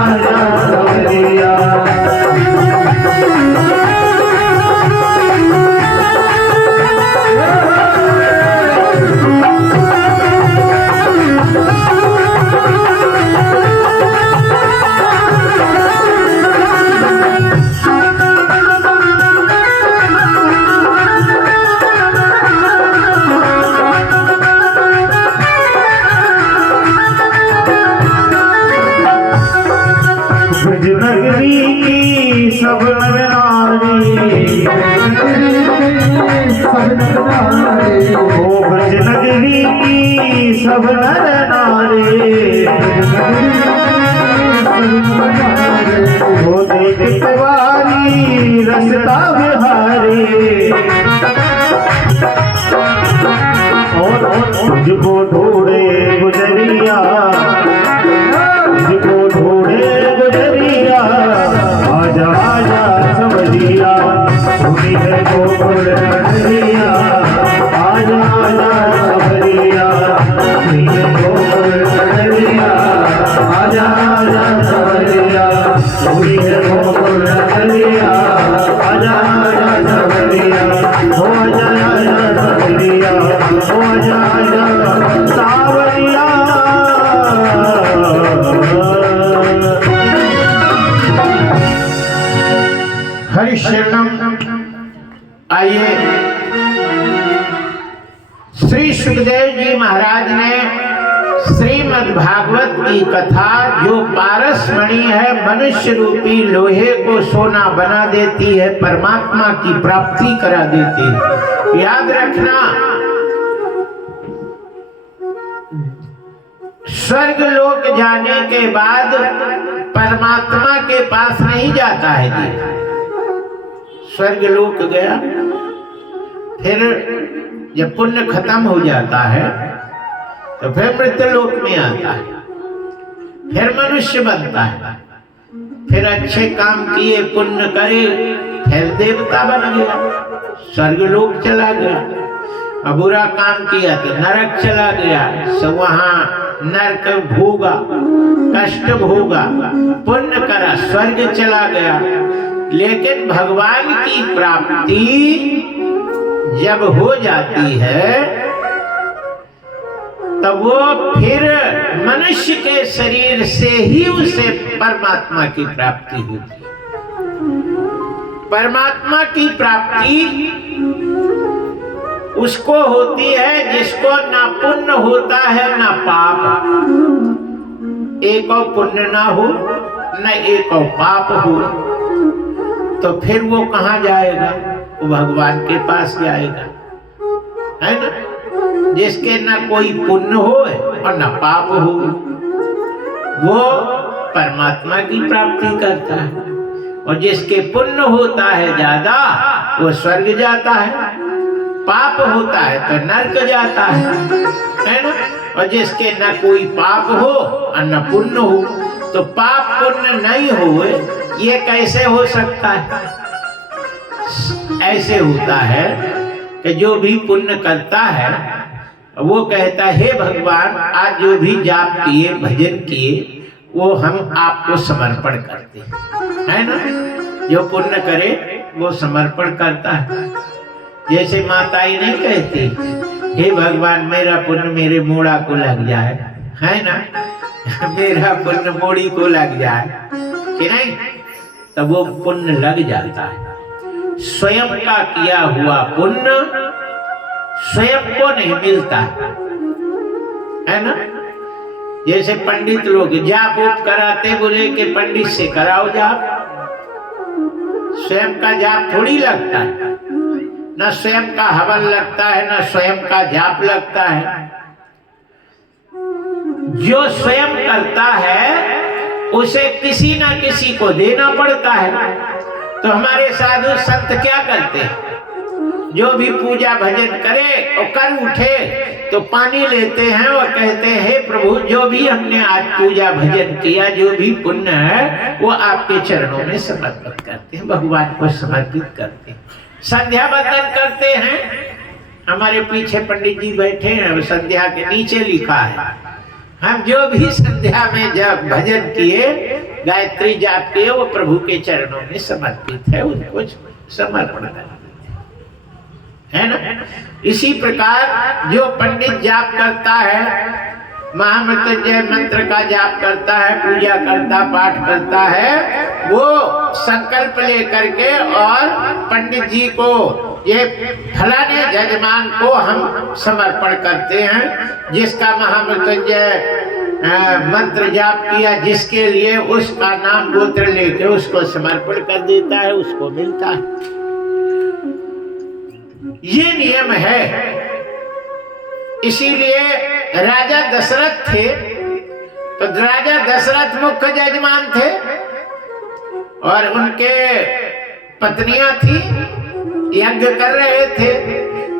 आजा सवरिया। ब्रजनगरी की सब नर नारी, ओ ब्रजनगरी की सब नर नारी, वो देखत वारी रसता बिहारी, और तुझको ढूंढे गुजरिया, तुझको ढूंढे गुजरिया, आजा आजा सवरिया, सुनी है गोकुल नगरिया, आजा आजा सवरिया, सुनी है गोकुल नगरिया, आजा आजा सवरिया, सुनी है गोकुल नगरिया, आजा आजा सवरिया, हो आजा आजा सवरिया, हो आजा आजा सावरिया। हरिशरणम। आइए, श्री सुखदेव जी महाराज ने श्रीमद् भागवत की कथा, जो पारसमणि है, मनुष्य रूपी लोहे को सोना बना देती है, परमात्मा की प्राप्ति करा देती है। याद रखना, स्वर्ग लोक जाने के बाद परमात्मा के पास नहीं जाता है जी। स्वर्ग लोक गया, फिर जब पुण्य खत्म हो जाता है तो फिर मृत्यु लोक में आता है, फिर मनुष्य बनता है, फिर अच्छे काम किए, पुण्य करे, फिर देवता बन गया, स्वर्ग लोक चला गया। और बुरा काम किया तो नरक चला गया, सो वहां नरक भोगा, कष्ट भोगा। पुण्य करा, स्वर्ग चला गया। लेकिन भगवान की प्राप्ति जब हो जाती है तब वो फिर मनुष्य के शरीर से ही उसे परमात्मा की प्राप्ति होती है। परमात्मा की प्राप्ति उसको होती है जिसको ना पुण्य होता है ना पाप, एक और पुण्य ना हो न एक और पाप हो, तो फिर वो कहाँ जाएगा? वो भगवान के पास जाएगा, है ना। जिसके न कोई पुण्य हो और न पाप हो, वो परमात्मा की प्राप्ति करता है। और जिसके पुण्य होता है ज्यादा, वो स्वर्ग जाता है, पाप होता है तो नरक जाता है ना। और जिसके न कोई पाप हो और न पुण्य हो, तो पाप पुण्य नहीं हो, ये कैसे हो सकता है? ऐसे होता है कि जो भी पुण्य करता है वो कहता है, हे भगवान, आज जो भी जाप किए, भजन किए, वो हम आपको समर्पण करते हैं, है ना। जो पुण्य करे वो समर्पण करता है। जैसे माताएं नहीं कहती, हे भगवान, मेरा पुण्य मेरे मोड़ा को लग जाए, है ना, मेरा पुण्य मोड़ी को लग जाए, कि नहीं, तब वो पुण्य लग जाता है। स्वयं का किया हुआ पुण्य स्वयं को नहीं मिलता है ना। जैसे पंडित लोग जाप उप कराते, बोले कि पंडित से कराओ जाप, स्वयं का जाप थोड़ी लगता है, न स्वयं का हवन लगता है, न स्वयं का जाप लगता है। जो स्वयं करता है उसे किसी ना किसी को देना पड़ता है। तो हमारे साधु संत क्या करते हैं? जो भी पूजा भजन करे और कर उठे तो पानी लेते हैं और कहते हैं, हे प्रभु, जो भी हमने आज पूजा भजन किया, जो भी पुण्य है, वो आपके चरणों में समर्पित करते हैं, भगवान को समर्पित करते हैं। संध्या बंदन करते हैं। हमारे पीछे पंडित जी बैठे हैं, संध्या के नीचे लिखा है, हम जो भी संध्या में जब भजन किए गायत्री जाप के वो प्रभु के चरणों में समर्पित है, उनको समर्पण है ना। इसी प्रकार जो पंडित जाप करता है, महामृत्युंजय मंत्र का जाप करता है, पूजा करता, पाठ करता है, वो संकल्प लेकर के और पंडित जी को ये फलाने जजमान को हम समर्पण करते हैं, जिसका महामृत्युंजय मंत्र जाप किया, जिसके लिए उसका नाम गोत्र लेके उसको समर्पण कर देता है, उसको मिलता है। ये नियम है। इसीलिए राजा दशरथ थे, तो राजा दशरथ मुख्य जजमान थे और उनके पत्नियां थी, यज्ञ कर रहे थे,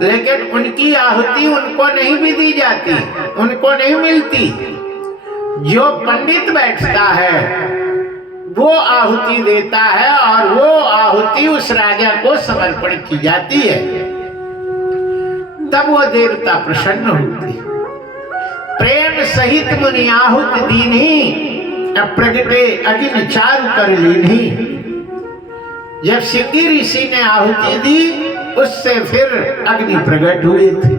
लेकिन उनकी आहुति उनको नहीं भी दी जाती, उनको नहीं मिलती। जो पंडित बैठता है वो आहुति देता है और वो आहुति उस राजा को समर्पण की जाती है, तब वो देवता प्रसन्न होते। प्रेम सहित मुनि आहुत दीन्ही, प्रगटे अग्नि चारु कर लीन्ही। जब सिंगी ऋषि ने आहुति दी, उससे फिर अग्नि प्रकट हुई थी।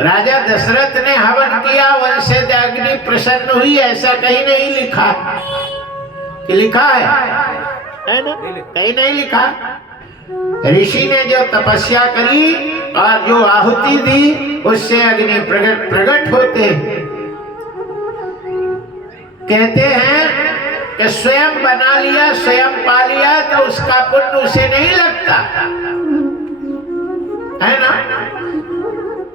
राजा दशरथ ने हवन किया, उनसे अग्नि प्रसन्न हुई, ऐसा कहीं नहीं लिखा कि लिखा है ना, कहीं नहीं लिखा। ऋषि ने जो तपस्या करी और जो आहुति दी, उससे अग्नि प्रकट होते। कहते हैं कि स्वयं बना लिया, स्वयं पा लिया, तो उसका पुण्य उसे नहीं लगता, है ना,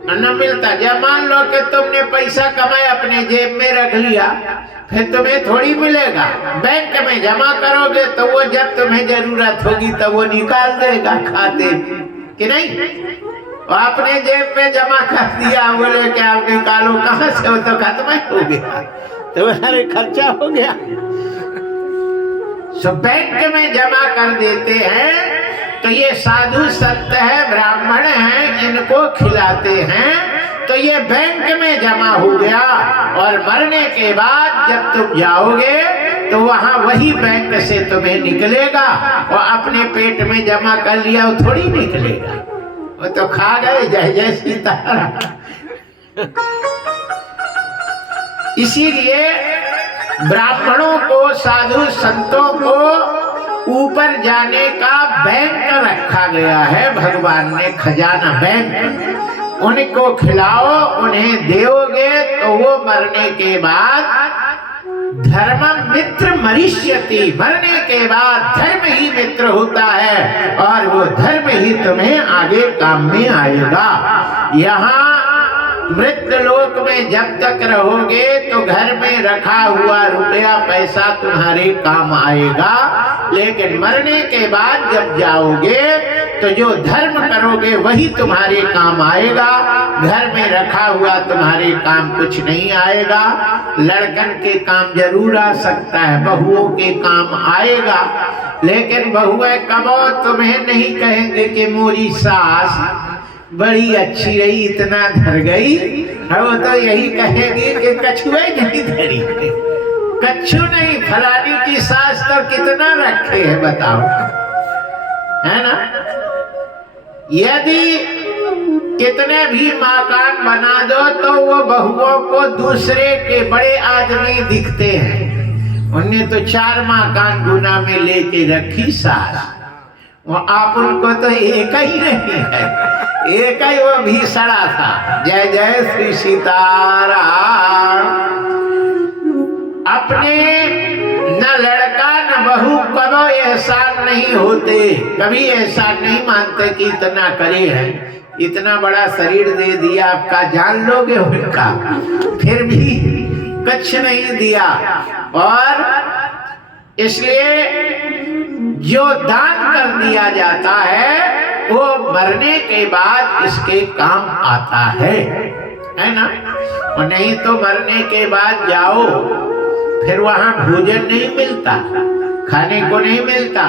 न मिलता। जब मान लो कि तुमने पैसा कमाया, अपने जेब में रख लिया, फिर तुम्हें थोड़ी मिलेगा। बैंक में जमा करोगे तो वो जब तुम्हें जरूरत होगी तब वो निकाल देगा खाते कि नहीं। आपने जेब में जमा कर दिया, बोले कि आप निकालो, कहाँ से, वो तो खत्म हो गया, तुम्हारे खर्चा हो गया। सो बैंक में जमा कर देते हैं, तो ये साधु संत है, ब्राह्मण हैं, इनको खिलाते हैं, तो ये बैंक में जमा हो गया। और मरने के बाद जब तुम जाओगे तो वहां वही बैंक से तुम्हें निकलेगा, और अपने पेट में जमा कर लिया वो थोड़ी निकलेगा, वो तो खा गए। जय जय सीताराम। इसीलिए ब्राह्मणों को, साधु संतों को ऊपर जाने का बैंक रखा गया है भगवान ने, खजाना बैंक। उनको खिलाओ, उन्हें दोगे तो वो मरने के बाद धर्म मित्र मरिष्यति, मरने के बाद धर्म ही मित्र होता है और वो धर्म ही तुम्हें आगे काम में आएगा। यहाँ मृत्यु लोक में जब तक रहोगे तो घर में रखा हुआ रुपया पैसा तुम्हारे काम आएगा, लेकिन मरने के बाद जब जाओगे तो जो धर्म करोगे वही तुम्हारे काम आएगा। घर में रखा हुआ तुम्हारे काम कुछ नहीं आएगा। लड़कन के काम जरूर आ सकता है, बहुओं के काम आएगा, लेकिन बहुएं कबो तुम्हें नहीं कहेंगे कि मोरी सास बड़ी अच्छी रही, इतना धर गई। वो तो यही कहेगी कि कछुए नहीं धरी, कच्छु नहीं, फलानी की सास तो कितना रखे है बताओ, है ना। यदि कितने भी मकान बना दो तो वो बहुओं को दूसरे के बड़े आदमी दिखते हैं। उन्हें तो 4 मकान गुना में लेके रखी सास, वो आप उनको तो एक ही नहीं है, एक ही वो भी सड़ा था। जय जय श्री सीताराम। अपने न लड़का न बहू कभी एहसान नहीं होते, कभी एहसान नहीं मानते कि इतना करे है, इतना बड़ा शरीर दे दिया, आपका जान लोगे उनका, फिर भी कुछ नहीं दिया। और इसलिए जो दान कर दिया जाता है वो मरने के बाद इसके काम आता है ना। और नहीं तो मरने के बाद जाओ फिर वहां भोजन नहीं मिलता, खाने को नहीं मिलता,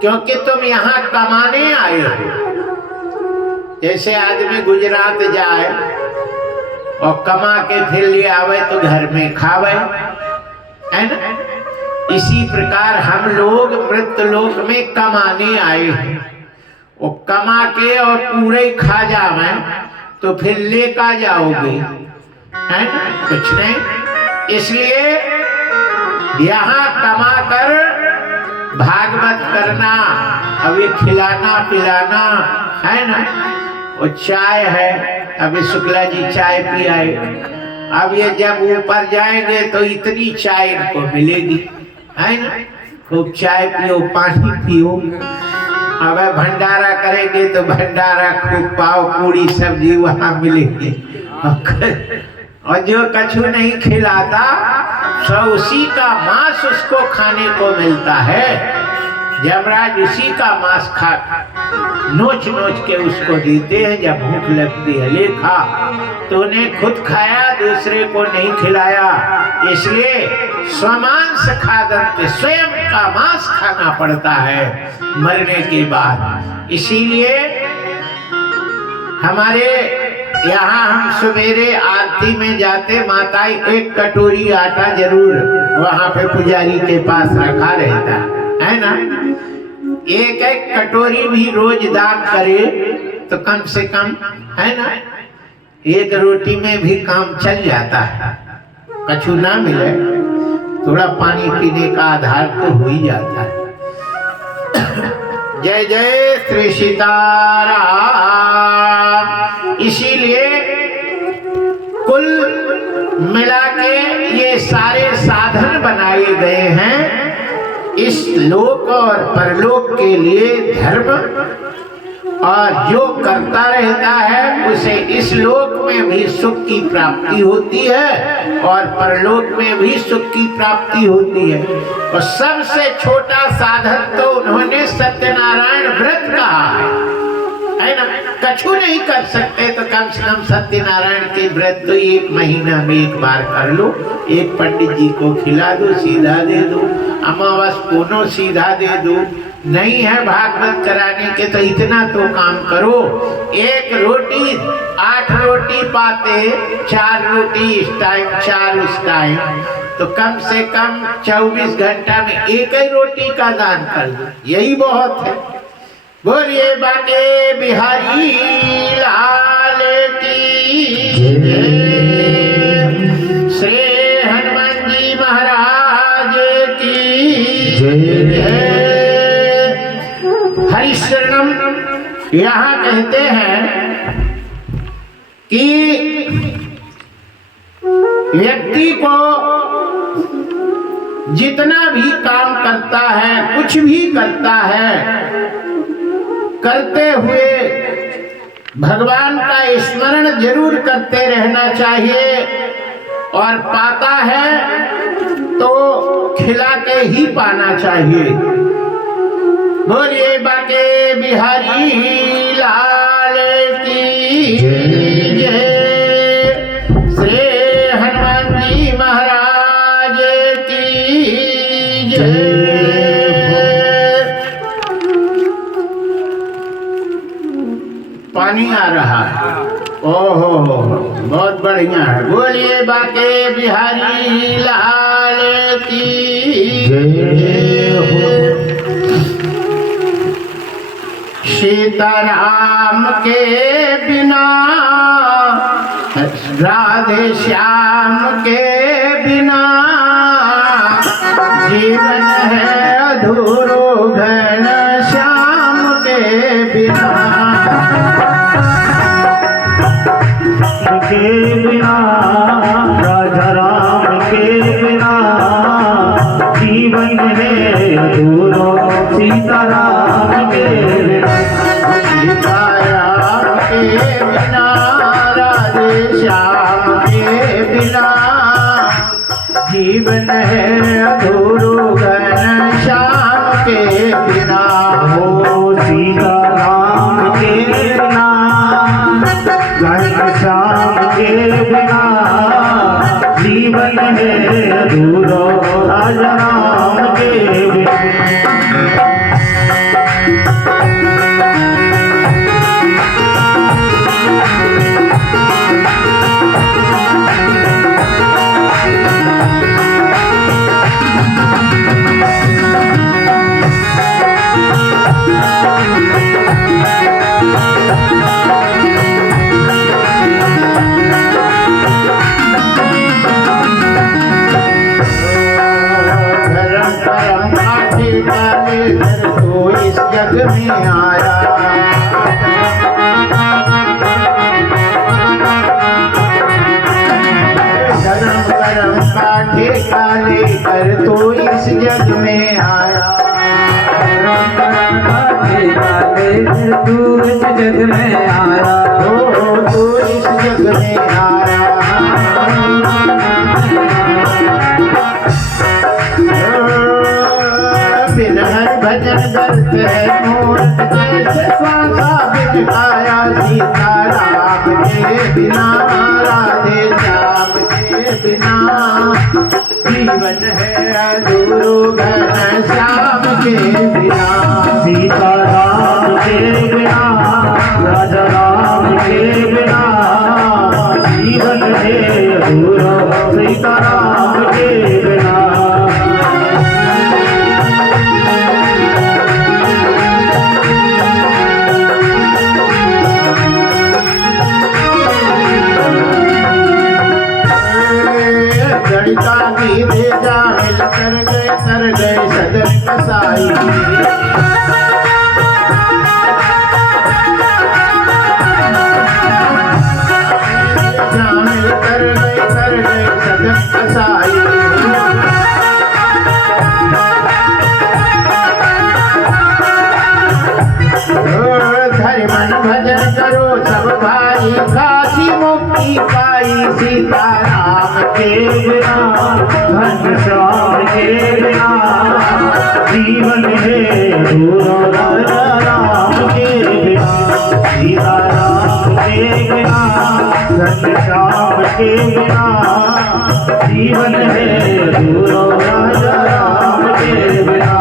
क्योंकि तुम यहाँ कमाने आए हो। जैसे आदमी गुजरात जाए और कमा के फिर ले आवे तो घर में खावे, है ना। इसी प्रकार हम लोग मृत्यलोक में कमाने आए हैं। वो कमा के और पूरे खा जावे तो फिर लेका जाओगे, है कुछ नहीं। इसलिए यहाँ कमा कर भागवत करना, अब ये खिलाना पिलाना है ना। वो चाय है, अभी शुक्ला जी चाय पियाए, अब ये जब ऊपर जाएंगे तो इतनी चाय इनको मिलेगी, है ना। खूब चाय पियो, पानी पियो। अब भंडारा करेंगे तो भंडारा खूब पाव पूरी सब्जी वहां मिलेगी। और जो कछु नहीं खिलाता सो उसी का मांस उसको खाने को मिलता है। यमराज उसी का मांस खा नोच नोच के उसको देते हैं जब भूख लगती है। लेखा तूने खुद खाया, दूसरे को नहीं खिलाया, इसलिए स्वमांस खादंते, स्वयं का मांस खाना पड़ता है मरने के बाद। इसीलिए हमारे यहाँ हम सवेरे आरती में जाते, माता एक कटोरी आटा जरूर वहाँ पे पुजारी के पास रखा रहता है ना। एक एक कटोरी भी रोज दान करे तो कम से कम, है ना, एक रोटी में भी काम चल जाता है। कछु ना मिले थोड़ा पानी पीने का आधार तो हो ही जाता है। जय जय श्री सीताराम। इसीलिए कुल मिला के ये सारे साधन बनाए गए हैं इस लोक और परलोक के लिए। धर्म और जो करता रहता है उसे इस लोक में भी सुख की प्राप्ति होती है और परलोक में भी सुख की प्राप्ति होती है। और सबसे छोटा साधन तो उन्होंने सत्यनारायण व्रत कहा है ना। कछु नहीं कर सकते तो कम से कम सत्यनारायण के व्रत तो 1 महीना में एक बार कर लो। एक पंडित जी को खिला दो, सीधा दे दो, अमावस पुनो सीधा दे दो। नहीं है भागवत कराने के तो इतना तो काम करो। एक रोटी 8 रोटी पाते, 4 रोटी इस टाइम, 4 उस टाइम, तो कम से कम 24 घंटा में एक ही रोटी का दान कर दो, यही बहुत है। बोलिए बाके बिहारी लाल की जय, श्री हनुमान जी महाराज की जय। हरिशरणम यहाँ कहते हैं कि व्यक्ति को जितना भी काम करता है, कुछ भी करता है, करते हुए भगवान का स्मरण जरूर करते रहना चाहिए। और पाता है तो खिला के ही पाना चाहिए। बोलिए बाके बिहारी लाल की जय, श्री हनुमान जी महाराज की जय। पानी आ रहा है, ओहो बहुत बढ़िया है। बोलिए बाके बिहारी लाल की जय। सीताराम के बिना, राधे श्याम के बिना जीवन है अधूरो, घन श्याम के बिना, के बिना, राजा राम के बिना जीवन है अधूरो। सीताराम के बिना, सीताराम के बिना, राधे श्याम के बिना जीवन है अधूरो, घन श्याम के बिना। हो सीताराम के बिना, घन श्याम के बिना जीवन है अधूरो, राजा राम के बिना। जग में आया। धर्म कर्म का ठेका लेकर तो इस जग में आया। धर्म कर्म का ठेका लेकर तू इस जग में आया। तू इस जग में आया। बिन हर भजन दर्द है मूर्ख जैसे स्वासा बिन आया। सीताराम के बिना राधे श्याम के बिना जीवन है अधूरो घन श्याम के बिना। सीताराम के बिना राजा राम के बिना जीवन है अधूरा। सीताराम के बिना गणिता की भेजा मिल कर गए सदन कसाई। मिल कर गए सदन कसाई। धर्मन भजन करो सब भाई काशी मुक्ति पाई। सीताराम के बिना घनश्याम के बिना जीवन है अधूरा। राजा राम के बिना सीताराम के बिना घनश्याम के बिना जीवन है अधूरा। राजा राम के बिना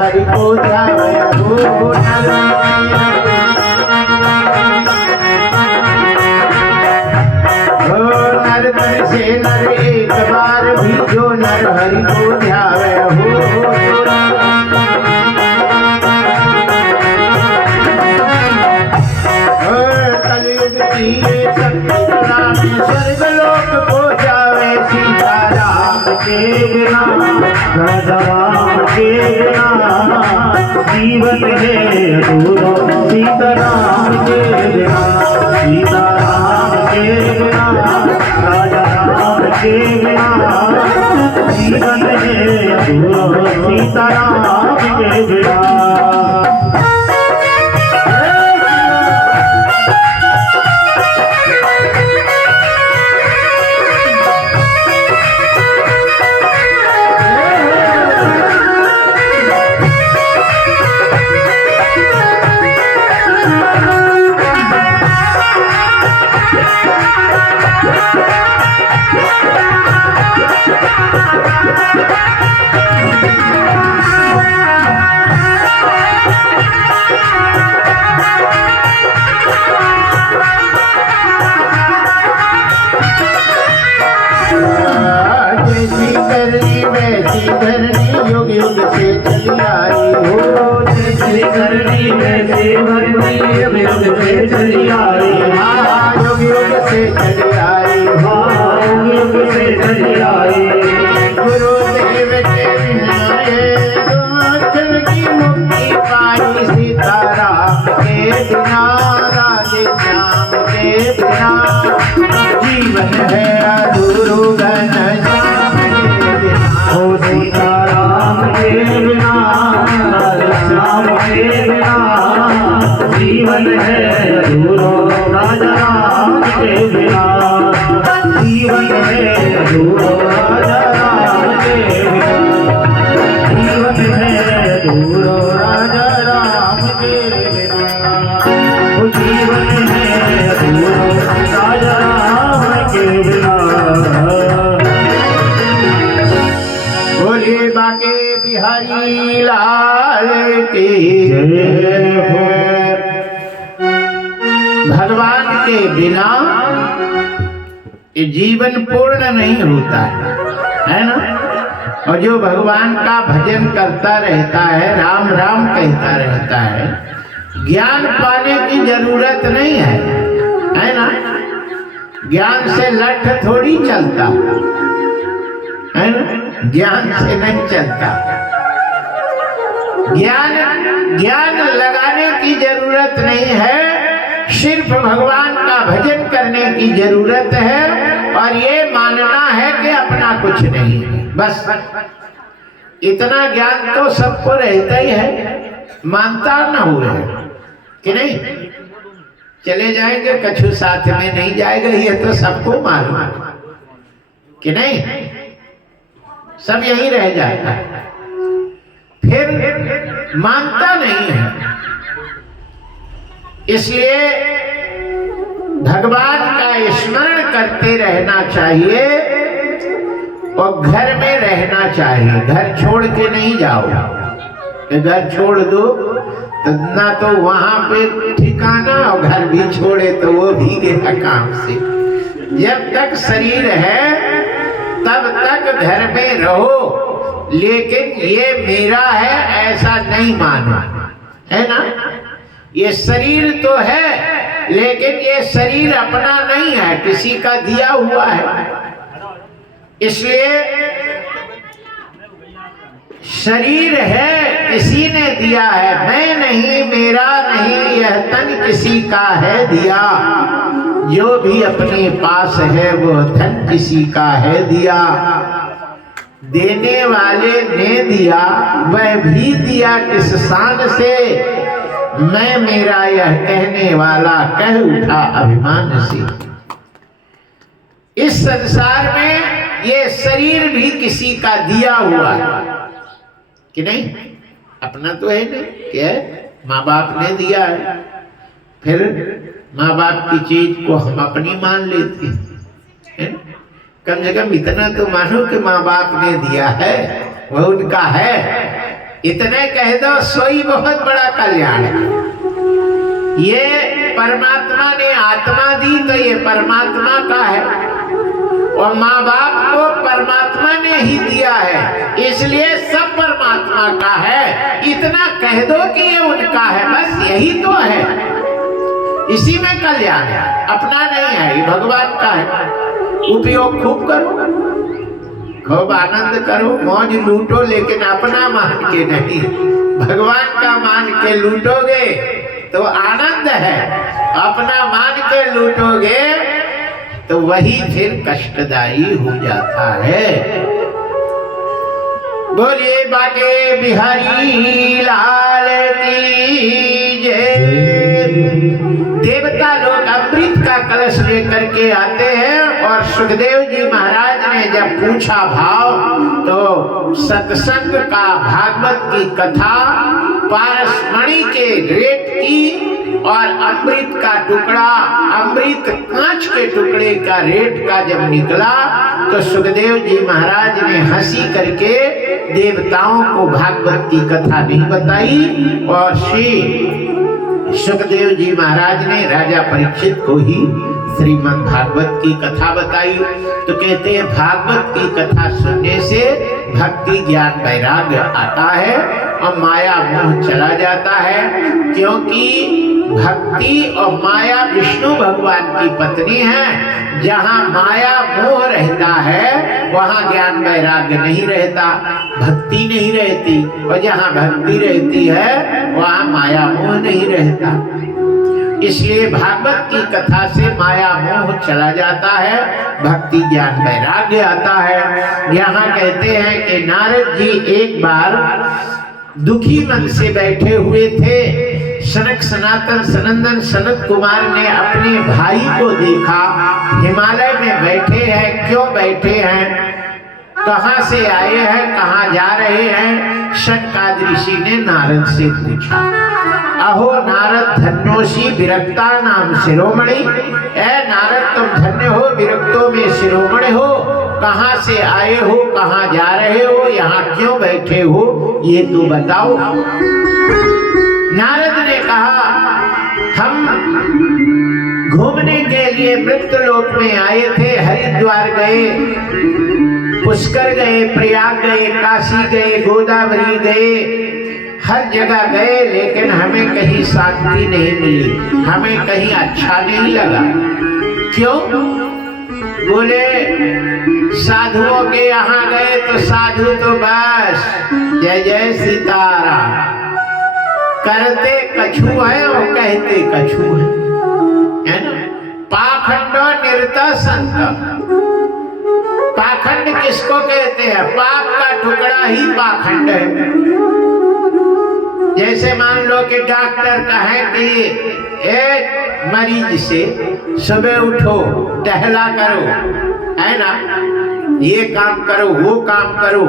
हरि को ध्यावे हो। नर से नर एक बार भी जो नर हरि को ध्यावे हो। कलयुग की ये शक्ति में स्वर्ग लोक को जावे। सीताराम के बिना राजा राम के बिना जीवन है अधूरा। सीताराम के बिना सीताराम के बिना राजा राम के बिना जीवन है अधूरा। सीताराम के बिना वैसी करनी युग युग से चली आई हो। जैसी करनी वैसी भरनी युग युग से चली आई। युग युग से चली आई हो। युग युग से चली आई। गुरुदेव के बिना अक्षर की मुक्ति पाई। सीताराम के बिना राधे श्याम के बिना जीवन है अधूरो घन श्याम के बिना। ओ सीताराम के बिना श्याम के बिना जीवन है अधूरा। राजा राम के बिना जीवन है अधूरा। राजा राम के बिना जीवन है अधूरा। राजा राम के बिना जीवन है अधूरा। राजा राम के बिना ये जीवन पूर्ण नहीं होता है ना। और जो भगवान का भजन करता रहता है, राम राम कहता रहता है, ज्ञान पाने की जरूरत नहीं है ना। ज्ञान से लठ थोड़ी चलता है ना, ज्ञान से नहीं चलता। ज्ञान लगाने की जरूरत नहीं है, सिर्फ भगवान का भजन करने की जरूरत है। और ये मानना है कि अपना कुछ नहीं है, बस इतना ज्ञान तो सबको रहता ही है, मानता ना हुए कि नहीं। चले जाएंगे कछु साथ में नहीं जाएगा, ये तो सबको मालूम है कि नहीं, सब यहीं रह जाता है, फिर मानता नहीं है। इसलिए भगवान का स्मरण करते रहना चाहिए और घर में रहना चाहिए। घर छोड़ के नहीं जाओ, घर छोड़ दो तो ना तो वहां पे ठिकाना, और घर भी छोड़े तो वो भीगेगा काम से। जब तक शरीर है तब तक घर में रहो, लेकिन ये मेरा है ऐसा नहीं मानो, है ना। ये शरीर तो है, लेकिन ये शरीर अपना नहीं है, किसी का दिया हुआ है। इसलिए शरीर है, किसी ने दिया है, मैं नहीं, मेरा नहीं, यह तन किसी का है दिया। जो भी अपने पास है वो धन किसी का है दिया। देने वाले ने दिया, वह भी दिया किस शान से, मैं मेरा यह कहने वाला कह उठा अभिमान से। इस संसार में ये शरीर भी किसी का दिया हुआ है कि नहीं, अपना तो है नहीं, क्या है, माँ बाप ने दिया है। फिर माँ बाप की चीज को हम अपनी मान लेते हैं। कम से कम इतना तो मानो कि माँ बाप ने दिया है, वह उनका है, इतने कह दो, सोई बहुत बड़ा कल्याण है। ये परमात्मा ने आत्मा दी तो ये परमात्मा का है, और माँ बाप को परमात्मा ने ही दिया है, इसलिए सब परमात्मा का है। इतना कह दो कि ये उनका है, बस यही तो है, इसी में कल्याण है, अपना नहीं है, ये भगवान का है। उपयोग खूब करो, खूब आनंद करो, मौज लूटो, लेकिन अपना मान के नहीं, भगवान का मान के लूटोगे तो आनंद है, अपना मान के लूटोगे तो वही फिर कष्टदायी हो जाता है। बोलिए बाके बिहारी लाल की जय। देवता लोग अमृत का कलश लेकर के आते हैं, और सुखदेव जी महाराज ने जब पूछा भाव, तो सत्संग का, भागवत की कथा, पारसमणि के रेत की और अमृत का टुकड़ा, अमृत कांच के टुकड़े का रेत का जब निकला, तो सुखदेव जी महाराज ने हंसी करके देवताओं को भागवत की कथा नहीं बताई, और श्री सुखदेव जी महाराज ने राजा परीक्षित को ही श्रीमद् भागवत की कथा बताई। तो कहते हैं भागवत की कथा सुनने से भक्ति ज्ञान वैराग्य आता है और माया मोह चला जाता है, क्योंकि भक्ति और माया विष्णु भगवान की पत्नी है। जहाँ माया मोह रहता है वहाँ ज्ञान वैराग्य नहीं रहता, भक्ति नहीं रहती, और जहाँ भक्ति रहती है वहाँ माया मोह नहीं रहता। इसलिए भागवत की कथा से माया मोह चला जाता है, भक्ति ज्ञान वैराग्य आता है। यहाँ कहते हैं कि नारद जी एक बार दुखी मन से बैठे हुए थे। सनक सनातन सनंदन सनत कुमार ने अपने भाई को देखा, हिमालय में बैठे हैं, क्यों बैठे हैं, कहाँ से आए हैं, कहाँ जा रहे हैं। शनकाद ऋषि ने नारद से पूछा, अहो नारद धन्योसी विरक्ता नाम शिरोमणि। ए नारद तुम धन्य हो, विरक्तों में शिरोमणि हो, कहाँ से आए हो, कहाँ जा रहे हो, यहाँ क्यों बैठे हो, ये तो बताओ। नारद ने कहा, हम घूमने के लिए मृत्युलोक में आए थे। हरिद्वार गए, पुष्कर गए, प्रयाग गए, काशी गए, गोदावरी गए, हर जगह गए, लेकिन हमें कहीं शांति नहीं मिली, हमें कहीं अच्छा नहीं लगा। क्यों? बोले साधुओं के यहाँ गए तो साधु तो बस जय जय सीताराम करते कछु है और कहते कछु है ना। पाखंड निरता संत। पाखंड किसको कहते हैं? पाप का टुकड़ा ही पाखंड है। जैसे मान लो कि डॉक्टर कहे कि एक मरीज से सुबह उठो, टहला करो, है ना, ये काम करो, वो काम करो,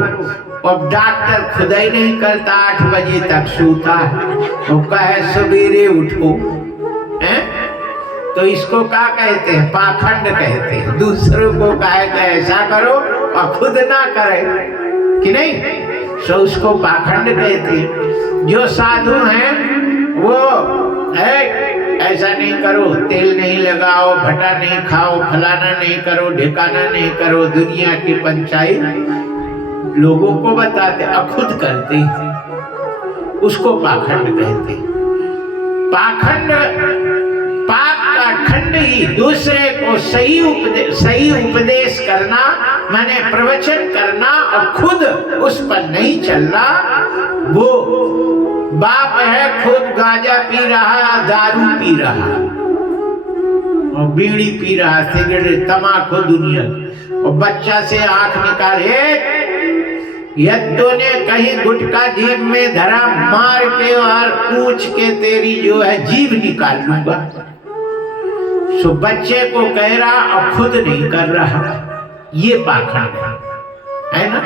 और डॉक्टर खुद ही नहीं करता, 8 बजे तक सोता है, वो कहे सवेरे उठो, है? तो इसको क्या कहते हैं? पाखंड कहते हैं। दूसरों को कहे कि ऐसा करो और खुद ना करे कि नहीं, तो उसको पाखंड कहते हैं। जो साधु हैं वो है ऐसा नहीं करो, तेल नहीं लगाओ, भटा नहीं खाओ, फलाना नहीं करो, ढिकाना नहीं करो, दुनिया की पंचायत लोगों को बताते और खुद करते, उसको पाखंड कहते। पाखंड पाप का खंड ही दूसरे को सही उपदेश करना, माने प्रवचन करना और खुद उस पर नहीं चलना। वो बाप है खुद गांजा पी रहा, दारू पी रहा और बीड़ी पी रहा, सिगरेट, तमाकू, दुनिया, और बच्चा से आंख निकाले, यद्दो ने कहीं गुटका जीभ में धरा, मार के और पूछ के तेरी जो है जीभ निकाल लूंगा। सो बच्चे को कह रहा और खुद नहीं कर रहा, ये पाखंड है ना।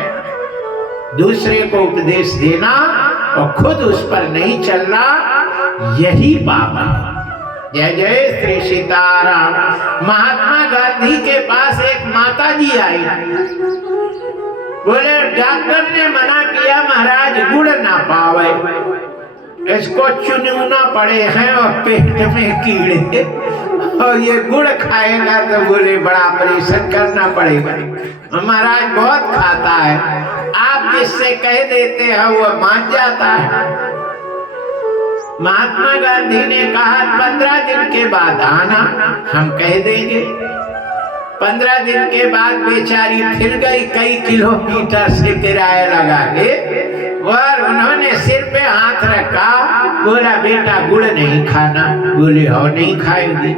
दूसरे को उपदेश देना और खुद उस पर नहीं चलना, यही पाप है। जय जय श्री सीताराम। महात्मा गांधी के पास एक माता जी आई, बोले डॉक्टर ने मना किया महाराज गुड़ ना पावे, इसको चुनूना पड़े हैं और पेट में कीड़े, और ये गुड़ खाएगा तो बोले बड़ा ऑपरेशन करना पड़ेगा। महाराज बहुत खाता है, आप जिससे कह देते हैं वो मान जाता है। महात्मा गांधी ने कहा 15 दिन के बाद आना, हम कह देंगे। 15 दिन के बाद बेचारी फिर गई, कई किलोमीटर से किराया लगा के, और उन्होंने सिर पे हाथ रखा, बोला बेटा गुड़ नहीं खाना, बोले हो नहीं खाएंगी।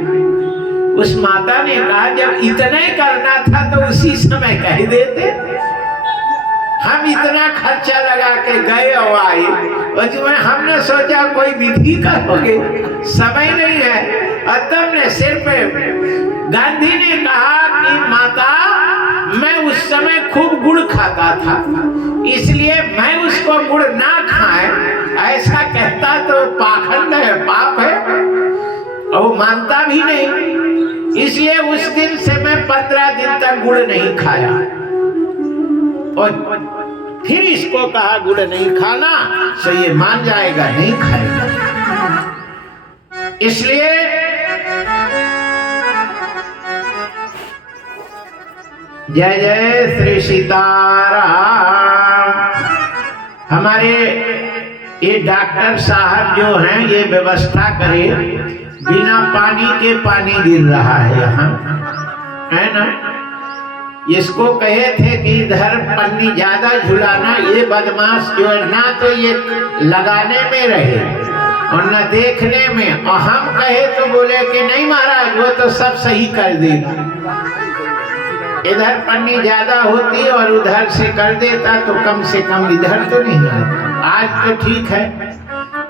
उस माता ने कहा जब इतना ही करना था तो उसी समय कह देते, हम इतना खर्चा लगा के गए और आए, उसमें हमने सोचा कोई विधि करोगे, समय नहीं है। और तुमने सिर पे, गांधी ने कहा कि माता मैं उस समय खूब गुड़ खाता था, इसलिए मैं उसको गुड़ ना खाए, ऐसा कहता तो पाखंड है, पाप है, और वो मानता भी नहीं। इसलिए उस दिन से मैं 15 दिन तक गुड़ नहीं खाया, और फिर इसको कहा गुड़ नहीं खाना, तो ये मान जाएगा, नहीं खाएगा। इसलिए जय जय श्री सीताराम। हमारे ये डॉक्टर साहब जो हैं ये व्यवस्था करे, बिना पानी के पानी गिर रहा है यहाँ, है ना। इसको कहे थे कि इधर पन्नी ज्यादा झुलाना, ये बदमाश जो है ना तो ये लगाने में रहे और न देखने में, और हम कहे तो बोले कि नहीं महाराज वो तो सब सही कर देगा। इधर पन्नी ज्यादा होती और उधर से कर देता तो कम से कम इधर तो नहीं आता। आज तो ठीक है,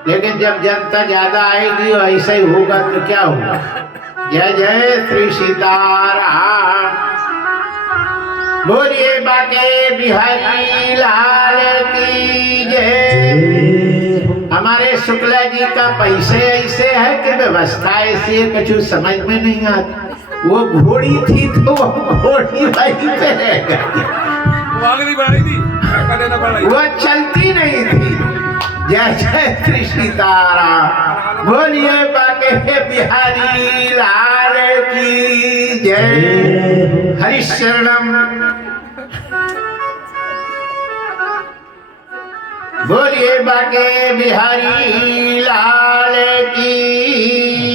लेकिन जब जनता ज्यादा आएगी और ऐसा ही होगा तो क्या होगा। जय जय श्री सीताराम। बोलिए बाके बिहारी लाल की जय। हमारे शुक्ला जी का पैसे ऐसे है कि व्यवस्था ऐसी है, कुछ समझ में नहीं आता। वो घोड़ी थी तो वो घोड़ी वहीं पे रह गई, वो चलती नहीं थी। जय जय श्री सीताराम। बोलिए बाके बिहारी लाल की जय। हरिशरणम। बोलिए बाके बिहारी लाल की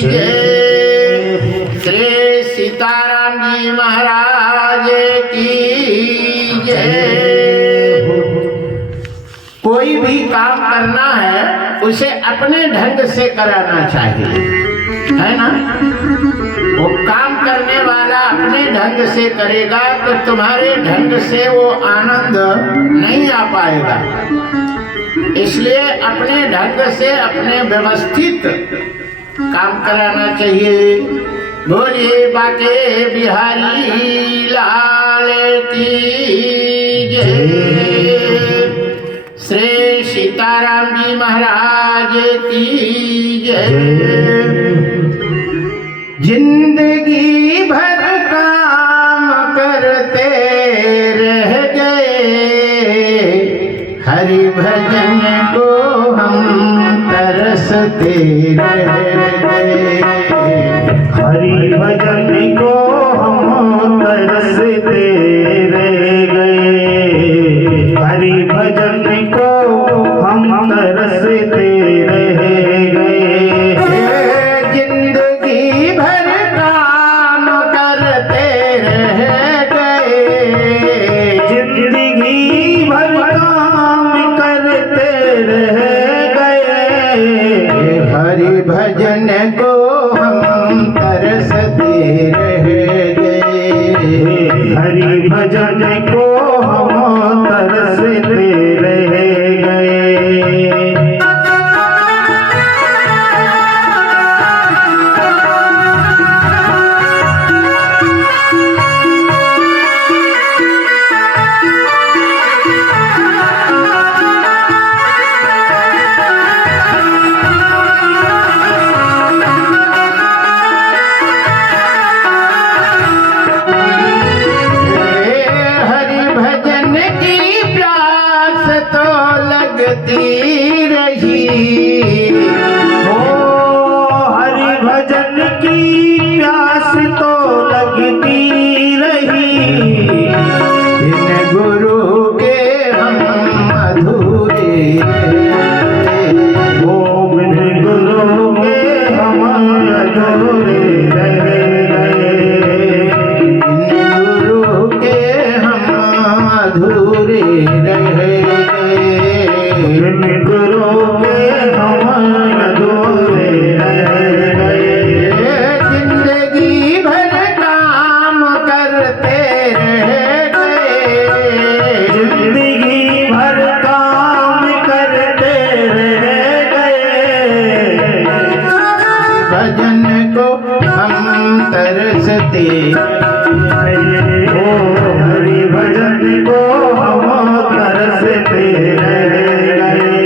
जय। श्री सीताराम जी महाराज की जय। कोई भी काम करना है उसे अपने ढंग से कराना चाहिए, है ना। वो काम करने वाला अपने ढंग से करेगा तो तुम्हारे ढंग से वो आनंद नहीं आ पाएगा। इसलिए अपने ढंग से अपने व्यवस्थित काम कराना चाहिए। बोलिए बाके बिहारी लाल की जय। श्री सीताराम जी महाराज की जय। जिंदगी भर काम करते रह गए, हरि भजन को हम तरसते रह गए। हरि भजन को हम तरसते रह गए। हरि भजन को हम तरसते रह गए। जिंदगी भर काम करते रह गए। जिंदगी भर काम करते रह गए। हरि भजन को हम तरसते रह गए। हरि भजन को हम तरसते रह गए। हरि भजन की प्यास तो लगती रही। हरि भजन की प्यास तो लगती रही। बिन गुरु के हम अधूरे बिन गुरु के हम अधूरे रह गए। बिन गुरु के हम अधूरे रह गए। बिन गुरु के हम अधूरे रह गए। जिंदगी भर काम करते रह गए। जिंदगी भर काम करते रह गए। भजन को हम तरसते हरि भजन को हम तरसते रह गए।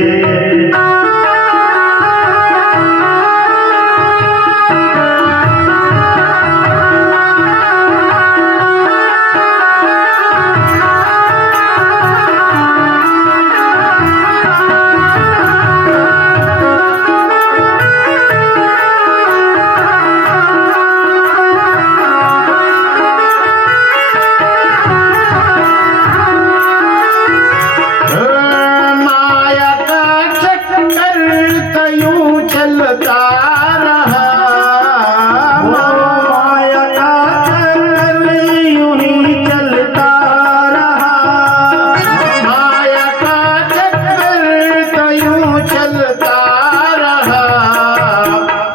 माया का चक्कर कयूं चलता रहा। माया का चक्कर यूं ही चलता रहा। माया का चक्कर कयूं चलता रहा।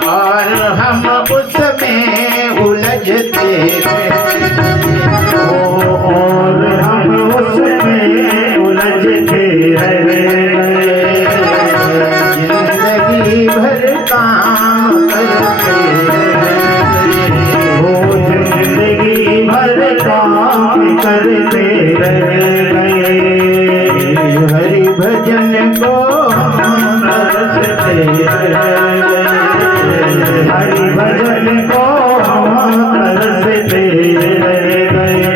और हम उसमें उलझते और हम उसमें उलझते रह गए। जिंदगी भर काम करते जिंदगी भर काम करते रह गए। हरि भजन को हम तरसते रह गए। हरि भजन को हम तरसते रह गए।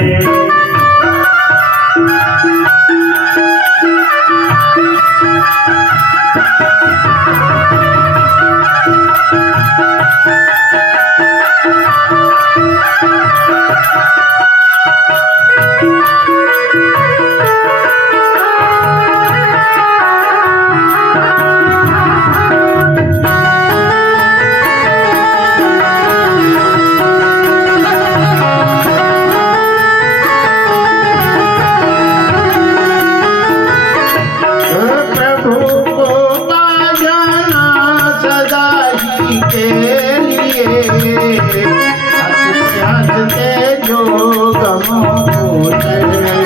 गमों को सह गए।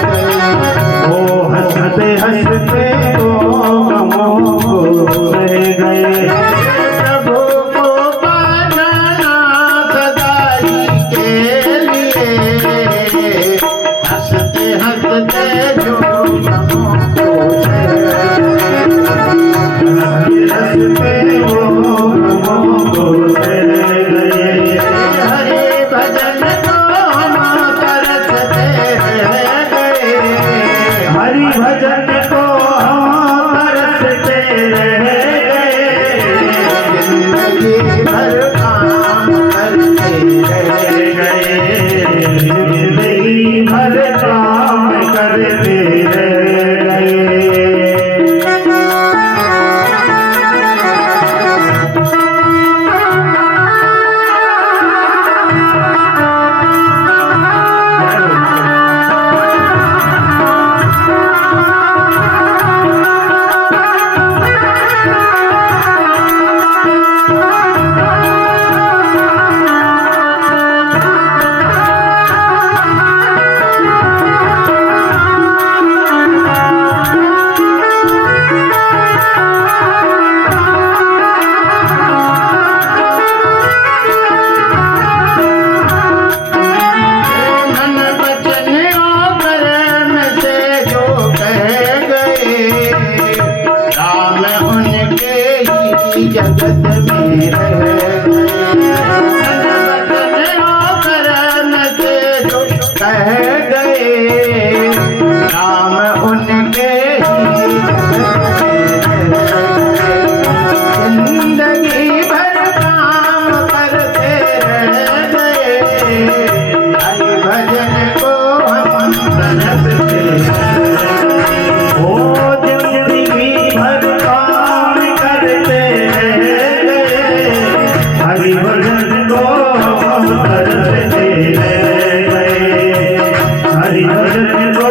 वो हंसते हंसते वो गमों को सह गए। प्रभु को पाना सदाई के लिए, हंसते हंसते जो गमों को सह गए। हंसते वो गमों को सह गए। हरे भजन को हम तरसते रह गए। हरि भजन को हम तरसते रह गए। जिंदगी भर काम करते रह गए। जिंदगी भर काम करते रह गए। मन वचन और कर्म से जो कह गए, राम उनके ही जगत में रह गए। मन वचन और कर्म से जो कह गए, राम उनके ही जगत में रह गए। जिंदगी भर काम करते रह गए। हरि भजन को हम तरसते ओ जिंदगी भर काम करते रह गए। हरि भजन को हम तरसते रह गए। हरि भजन को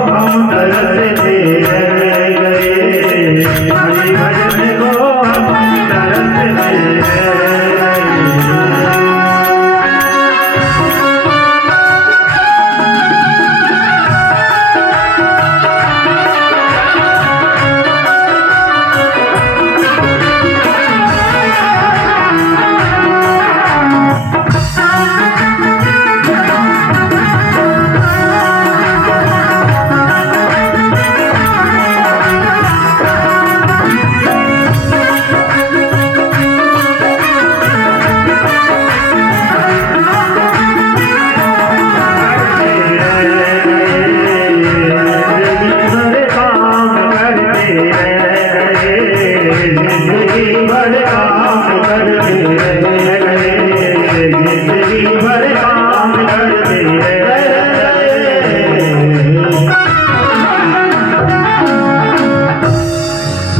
हम तरसते रह गए। हरि भजन को हम तरसते रह गए।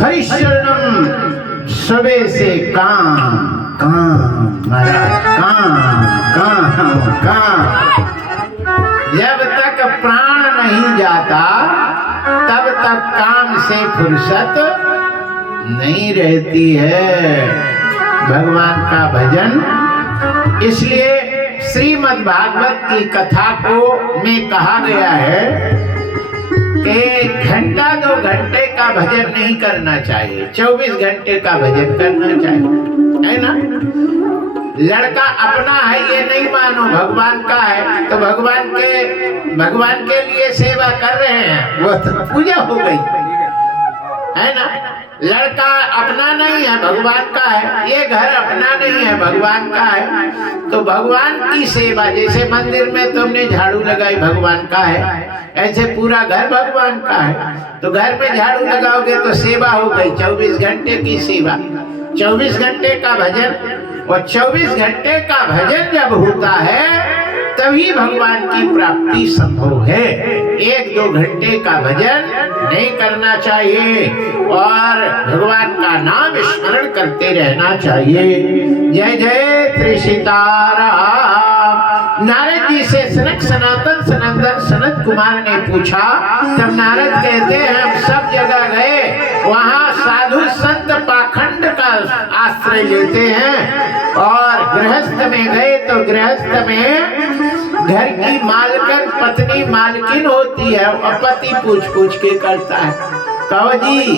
हरिशरणम सबे से काम काम महाराज काम। जब तक प्राण नहीं जाता तब तक काम से फुर्सत नहीं रहती है। भगवान का भजन, इसलिए श्रीमद् भागवत की कथा को में कहा गया है कि घंटा 2 घंटे का भजन नहीं करना चाहिए, 24 घंटे का भजन करना चाहिए, है ना। लड़का अपना है ये नहीं मानो, भगवान का है तो भगवान के लिए सेवा कर रहे हैं, वो तो पूजा हो गई, है ना। लड़का अपना नहीं है, भगवान का है। ये घर अपना नहीं है, भगवान का है। तो भगवान की सेवा, जैसे मंदिर में तुमने झाड़ू लगाई, भगवान का है, ऐसे पूरा घर भगवान का है। तो घर में झाड़ू लगाओगे तो सेवा हो गई, 24 घंटे की सेवा, 24 घंटे का भजन। और 24 घंटे का भजन जब होता है तभी भगवान की प्राप्ति संभव है। 1-2 घंटे का भजन नहीं करना चाहिए और भगवान का नाम स्मरण करते रहना चाहिए। जय जय श्री सीताराम। नारद जी से सनातन सनंदन सनत कुमार ने पूछा, तब नारद कहते हैं हम सब जगह गए, वहाँ साधु संत पाखंड का आश्रय लेते हैं, और गृहस्थ में गए तो गृहस्थ में घर की मालकिन पत्नी मालकिन होती है और पति पूछ पूछ के करता है। कहो जी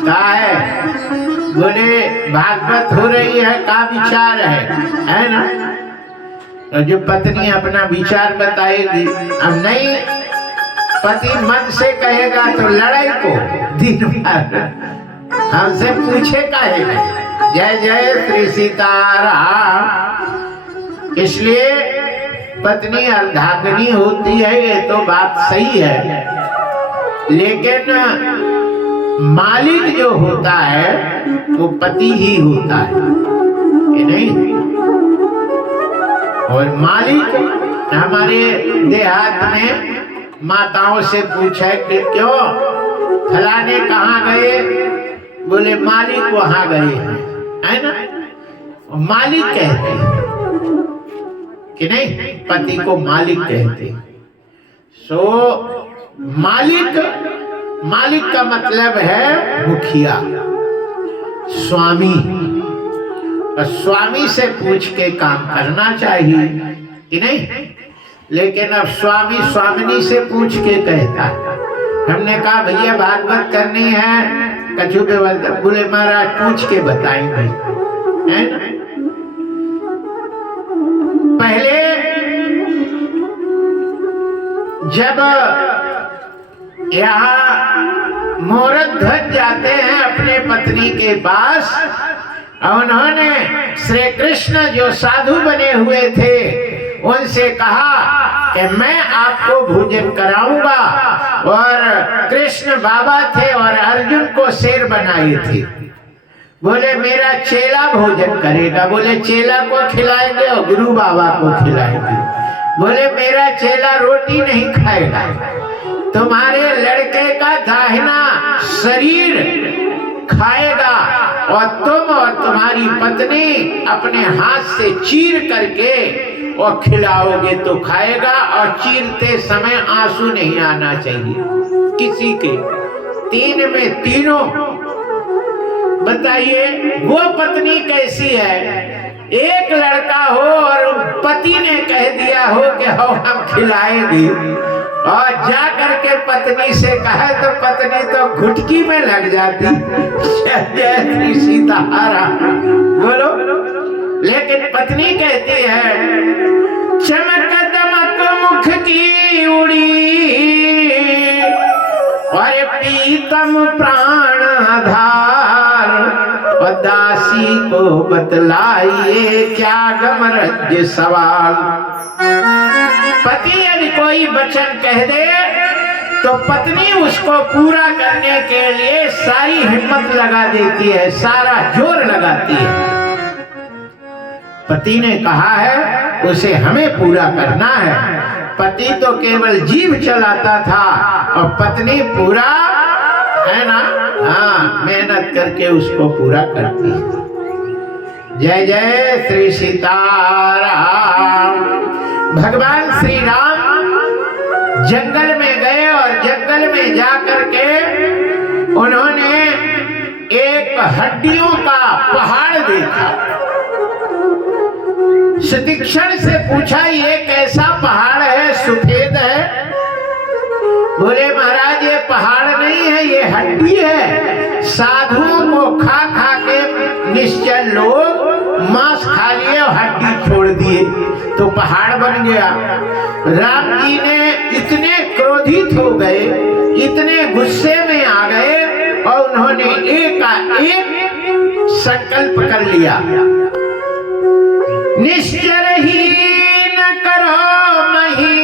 क्या है? बोले भागवत हो रही है, का विचार है ना? तो जो पत्नी अपना विचार बताएगी। अब नहीं, पति मन से कहेगा तो लड़ाई को दिन भर हमसे पूछे काहे? जय जय श्री सीताराम। इसलिए पत्नी अर्धांगिनी होती है, ये तो बात सही है, लेकिन मालिक जो होता है वो पति ही होता है कि नहीं? और मालिक हमारे देहात में माताओं से पूछे कि क्यों फलाने कहाँ गए? बोले मालिक वहां गए हैं, है ना? मालिक कहते हैं कि नहीं, पति को मालिक कहते हैं। सो मालिक का मतलब है मुखिया, स्वामी। और स्वामी से पूछ के काम करना चाहिए कि नहीं? लेकिन अब स्वामी स्वामिनी से पूछ के कहता है। हमने कहा भैया भागवत करनी है, कछु के बोले महाराज पूछ के बताएंगे, है ना? पहले जब यहाँ मुहूर्त ध्वज जाते हैं अपने पत्नी के पास, उन्होंने श्री कृष्ण जो साधु बने हुए थे उनसे कहा कि मैं आपको भोजन कराऊंगा। और कृष्ण बाबा थे और अर्जुन को शेर बनाए थे। बोले मेरा चेला भोजन करेगा। बोले चेला को खिलाएंगे और गुरु बाबा को खिलाएंगे। बोले मेरा चेला रोटी नहीं खाएगा, तुम्हारे लड़के का दाहिना शरीर खाएगा और तुम और तुम्हारी पत्नी अपने हाथ से चीर करके और खिलाओगे तो खाएगा। और चीरते समय आंसू नहीं आना चाहिए किसी के। तीन में तीनों। बताइए वो पत्नी कैसी है? एक लड़का हो और पति ने कह दिया हो कि हो हम खिलाएंगे, और जा करके पत्नी से कहे तो पत्नी तो घुटकी में लग जाती। जय श्री सीताराम बोलो। लेकिन पत्नी कहती है चमक दमक मुख की उड़ी और पीतम प्राण आधार, और दासी को बतलाइए क्या गमरज सवाल। पति यदि कोई वचन कह दे तो पत्नी उसको पूरा करने के लिए सारी हिम्मत लगा देती है, सारा जोर लगाती है। पति ने कहा है उसे हमें पूरा करना है। पति तो केवल जीभ चलाता था और पत्नी पूरा, है ना? हाँ, मेहनत करके उसको पूरा करती है। जय जय श्री सीताराम। भगवान श्री राम जंगल में गए और जंगल में जाकर के उन्होंने एक हड्डियों का पहाड़ देखा। तीक्ष्ण से पूछा ये कैसा पहाड़ है, सफेद है? बोले महाराज ये पहाड़ नहीं है, ये हड्डी है। साधुओं को खा खा के निश्चल लोग मांस खा लिए और हड्डी छोड़ दिए तो पहाड़ बन गया। राम जी ने इतने क्रोधित हो गए, इतने गुस्से में आ गए और उन्होंने एक संकल्प कर लिया, निश्चर ही न करो मही,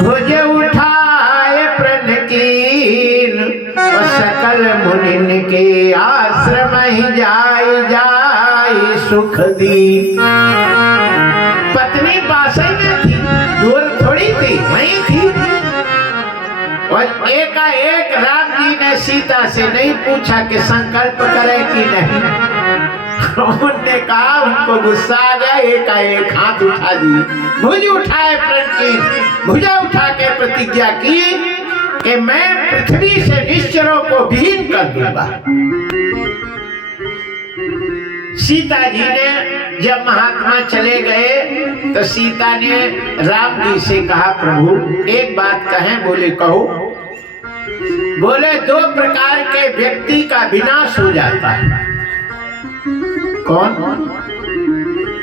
भुज उठाए प्रण कीन, और सकल मुनिन के आश्रम ही जाय सुख दी। पत्नी पास में थी, दूर थोड़ी थी, वहीं थी। और एकाएक राम जी ने सीता से नहीं पूछा कि संकल्प करे कि नहीं। उन्होंने कहा, उनको गुस्सा आ गया, एकाएक हाथ उठा दी, भुज उठाए प्रण कीन, भुजा उठा के प्रतिज्ञा की कि मैं पृथ्वी से निश्चरों को विहीन कर दूंगा। सीता जी ने जब महात्मा चले गए तो सीता ने राम जी से कहा, प्रभु एक बात कहें। बोले कहो। बोले दो प्रकार के व्यक्ति का विनाश हो जाता है। कौन?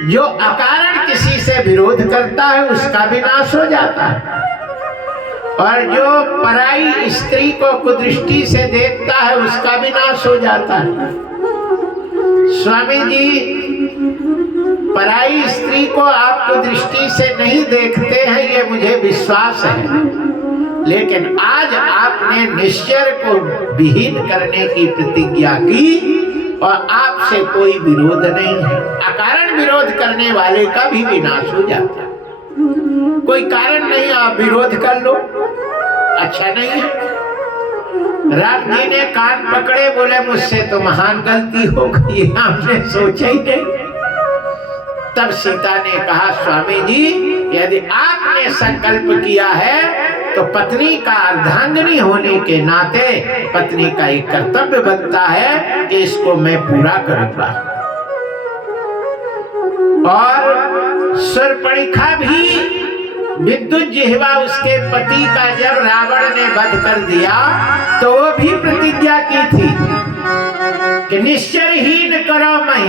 जो अकारण किसी से विरोध करता है उसका विनाश हो जाता है, और जो पराई स्त्री को कुदृष्टि से देखता है उसका विनाश हो जाता है। स्वामी जी, पराई स्त्री को आप कुदृष्टि से नहीं देखते हैं ये मुझे विश्वास है, लेकिन आज आपने निश्चर को विहीन करने की प्रतिज्ञा की और आपसे कोई विरोध नहीं है। अकारण विरोध करने वाले का भी विनाश हो जाता है। कोई कारण नहीं, आप विरोध कर लो, अच्छा नहीं है। राम जी ने कान पकड़े, बोले मुझसे तो महान गलती हो गई, हमने सोचा ही नहीं। तब सीता ने कहा, स्वामी जी यदि आपने संकल्प किया है तो पत्नी का अर्धांगिनी होने के नाते पत्नी का एक कर्तव्य बनता है कि इसको मैं पूरा करूंगा। और शूर्पणखा भी विद्युत जिह्वा उसके पति का जब रावण ने वध कर दिया तो वो भी प्रतिज्ञा की थी कि निश्चरहीन करो मैं,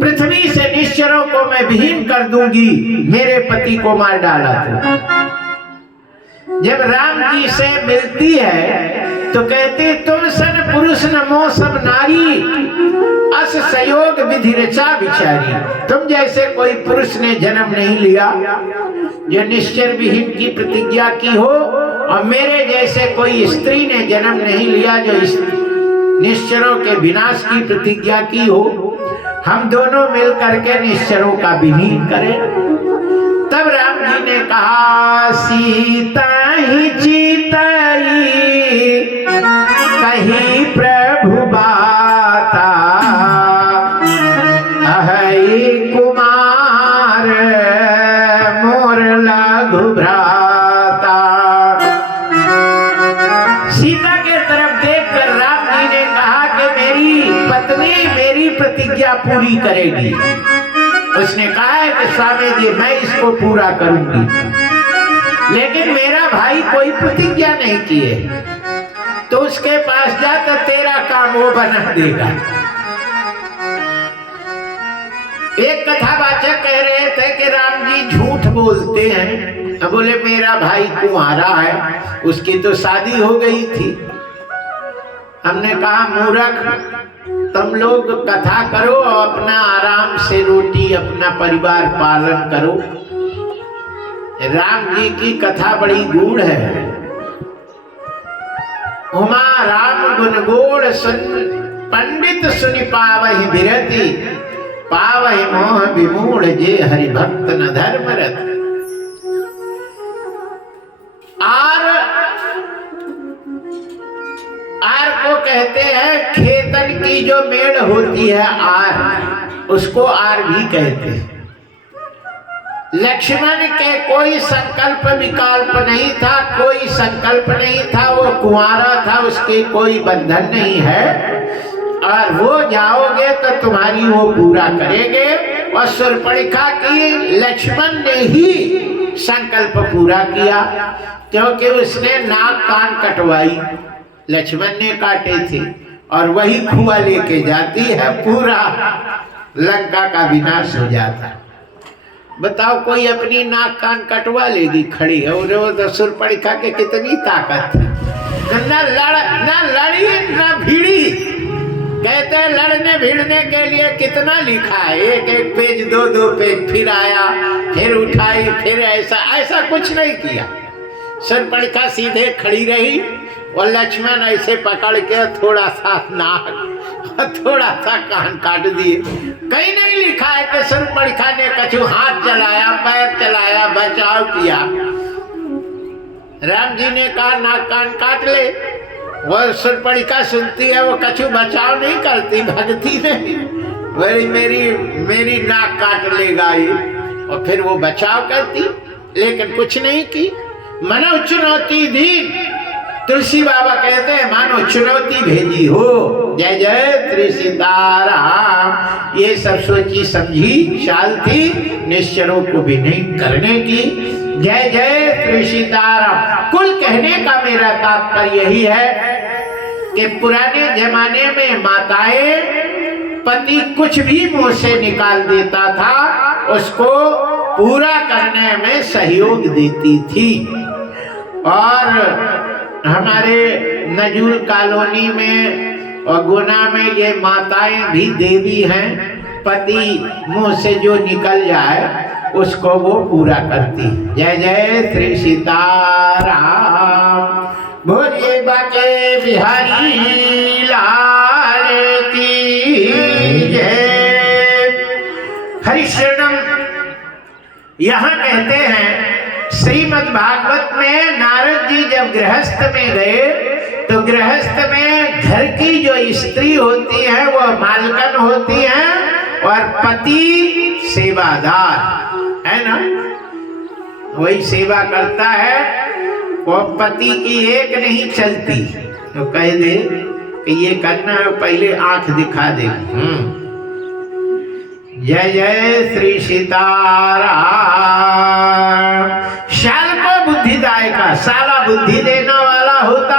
पृथ्वी से निश्चरों को मैं विहीन कर दूंगी, मेरे पति को मार डाला था। जब राम जी से मिलती है तो कहते, तुम सन पुरुष नमो सब नारी, अस संयोग विधि रचा बिचारी। तुम जैसे कोई पुरुष ने जन्म नहीं लिया जो निश्चर विहीन की प्रतिज्ञा की हो, और मेरे जैसे कोई स्त्री ने जन्म नहीं लिया जो निश्चरों के विनाश की प्रतिज्ञा की हो। हम दोनों मिल करके निश्चरों का विहीन करें। तब राम जी ने कहा, सीता ही चितई कही प्रभु बाता, अहि कुमार मोर लघु भ्राता। सीता के तरफ देखकर राम जी ने कहा कि मेरी पत्नी मेरी प्रतिज्ञा पूरी करेगी। उसने कहा है कि स्वामी जी मैं इसको पूरा करूंगी, लेकिन मेरा भाई कोई प्रतिज्ञा नहीं किए तो उसके पास जा तो तेरा काम वो बना देगा। एक कथावाचक कह रहे थे कि राम जी झूठ बोलते हैं। अब बोले मेरा भाई कुंवारा है, उसकी तो शादी हो गई थी। हमने कहा मूर्ख, तुम लोग कथा करो और अपना आराम से रोटी अपना परिवार पालन करो। राम जी की कथा बड़ी गूढ़ है। उमा राम गुण गोड़ सुन पंडित सुनि पावहि बिरति, पावहि मोह विमूढ़ जे हरि भक्त न धर्मरत। आर को कहते हैं खेतन की जो मेड़ होती है आर, उसको आर भी कहते हैं। लक्ष्मण के कोई संकल्प विकल्प नहीं था, कोई संकल्प नहीं था, वो कुंवारा था, उसके कोई बंधन नहीं है, और वो जाओगे तो तुम्हारी वो पूरा करेंगे। और शूर्पणखा की लक्ष्मण ने ही संकल्प पूरा किया, क्योंकि उसने नाक कान कटवाई, लक्ष्मण ने काटे थे, और वही खुआ लेके जाती है, पूरा लंका का विनाश हो जाता। बताओ कोई अपनी नाक कान कटवा लेगी खड़ी, और वो शूर्पणखा के कितनी ताकत थी, ना लड़ी ना भिड़ी। कहते हैं लड़ने भिड़ने के लिए कितना लिखा है, एक एक पेज दो दो पेज, फिर आया फिर उठाई फिर ऐसा कुछ नहीं किया। शूर्पणखा सीधे खड़ी रही और लक्ष्मण ऐसे पकड़ के थोड़ा सा नाक और थोड़ा सा कान काट दिए। कहीं नहीं लिखा है कि शूर्पणखा ने कछु हाथ चलाया पैर चलाया बचाव किया। राम जी ने कहा नाक कान काट ले, वो शूर्पणखा सुनती है, वो कछु बचाव नहीं करती, भगती नहीं, मेरी नाक काट लेगा ये, और फिर वो बचाव करती, लेकिन कुछ नहीं की। मानव चुनौती दी तुलसी बाबा कहते हैं मानो चुनौती भेजी हो। जय जय श्री सीताराम। ये सब सोची समझी चाल थी निश्चरों को भी नहीं करने की। जय जय श्री सीताराम। कुल कहने का मेरा तात्पर्य यही है कि पुराने जमाने में माताएं पति कुछ भी मुंह से निकाल देता था उसको पूरा करने में सहयोग देती थी। और हमारे नजूल कॉलोनी में और गुना में ये माताएं भी देवी हैं। पति मुंह से जो निकल जाए उसको वो पूरा करती। जय जय श्री सीताराम। बोलिए बाके बिहारी लाल की जय। हरिशरणम। यहाँ कहते हैं श्रीमद् भागवत में नारद जी जब गृहस्थ में गए तो गृहस्थ में घर की जो स्त्री होती है वो मालकन होती है और पति सेवादार है ना, वही सेवा करता है। वो पति की एक नहीं चलती तो कह दे कि ये करना है पहले आंख दिखा दे। जय जय श्री सीताराम। शाल को बुद्धिदायक का साला बुद्धि देने वाला होता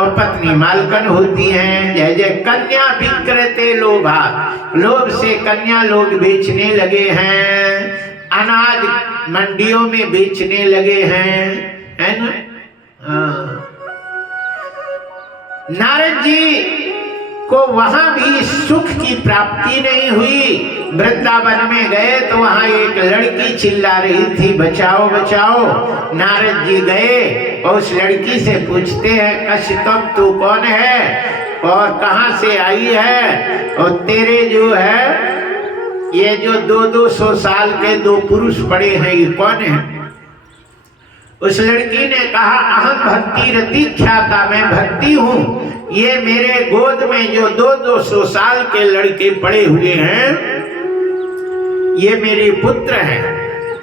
और पत्नी मालकन होती हैं। जय जय। कन्या विक्रते लोभा। लोभ से कन्या लोग बेचने लगे हैं, अनाज मंडियों में बेचने लगे हैं, है ना। नारद जी को वहां भी सुख की प्राप्ति नहीं हुई। वृंदावन में गए तो वहां एक लड़की चिल्ला रही थी बचाओ बचाओ। नारद जी गए और उस लड़की से पूछते हैं कश्यप तू कौन है और कहां से आई है और तेरे जो है ये जो 200 साल के दो पुरुष पड़े हैं ये कौन है। उस लड़की ने कहा अहम भक्ति रति ख्याता, मैं भक्ति हूँ। ये मेरे गोद में जो 200 साल के लड़के पड़े हुए हैं ये मेरे पुत्र हैं।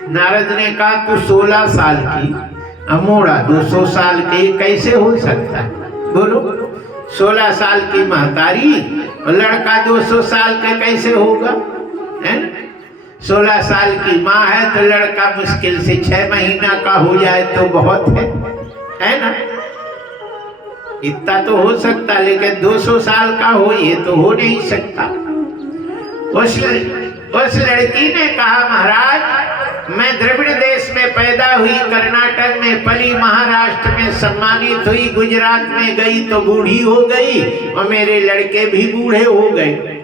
नारद ने कहा तू 16 साल की अमोड़ा 200 साल के कैसे हो सकता है बोलो। 16 साल की महतारी और लड़का 200 साल के कैसे होगा, है ना। 16 साल की माँ है तो लड़का मुश्किल से 6 महीना का हो जाए तो बहुत है ना। इतना तो हो सकता लेकिन 200 साल का हो ये तो हो नहीं सकता। उस लड़की ने कहा महाराज मैं द्रविड़ देश में पैदा हुई, कर्नाटक में पली, महाराष्ट्र में सम्मानित हुई, गुजरात में गई तो बूढ़ी हो गई और मेरे लड़के भी बूढ़े हो गए।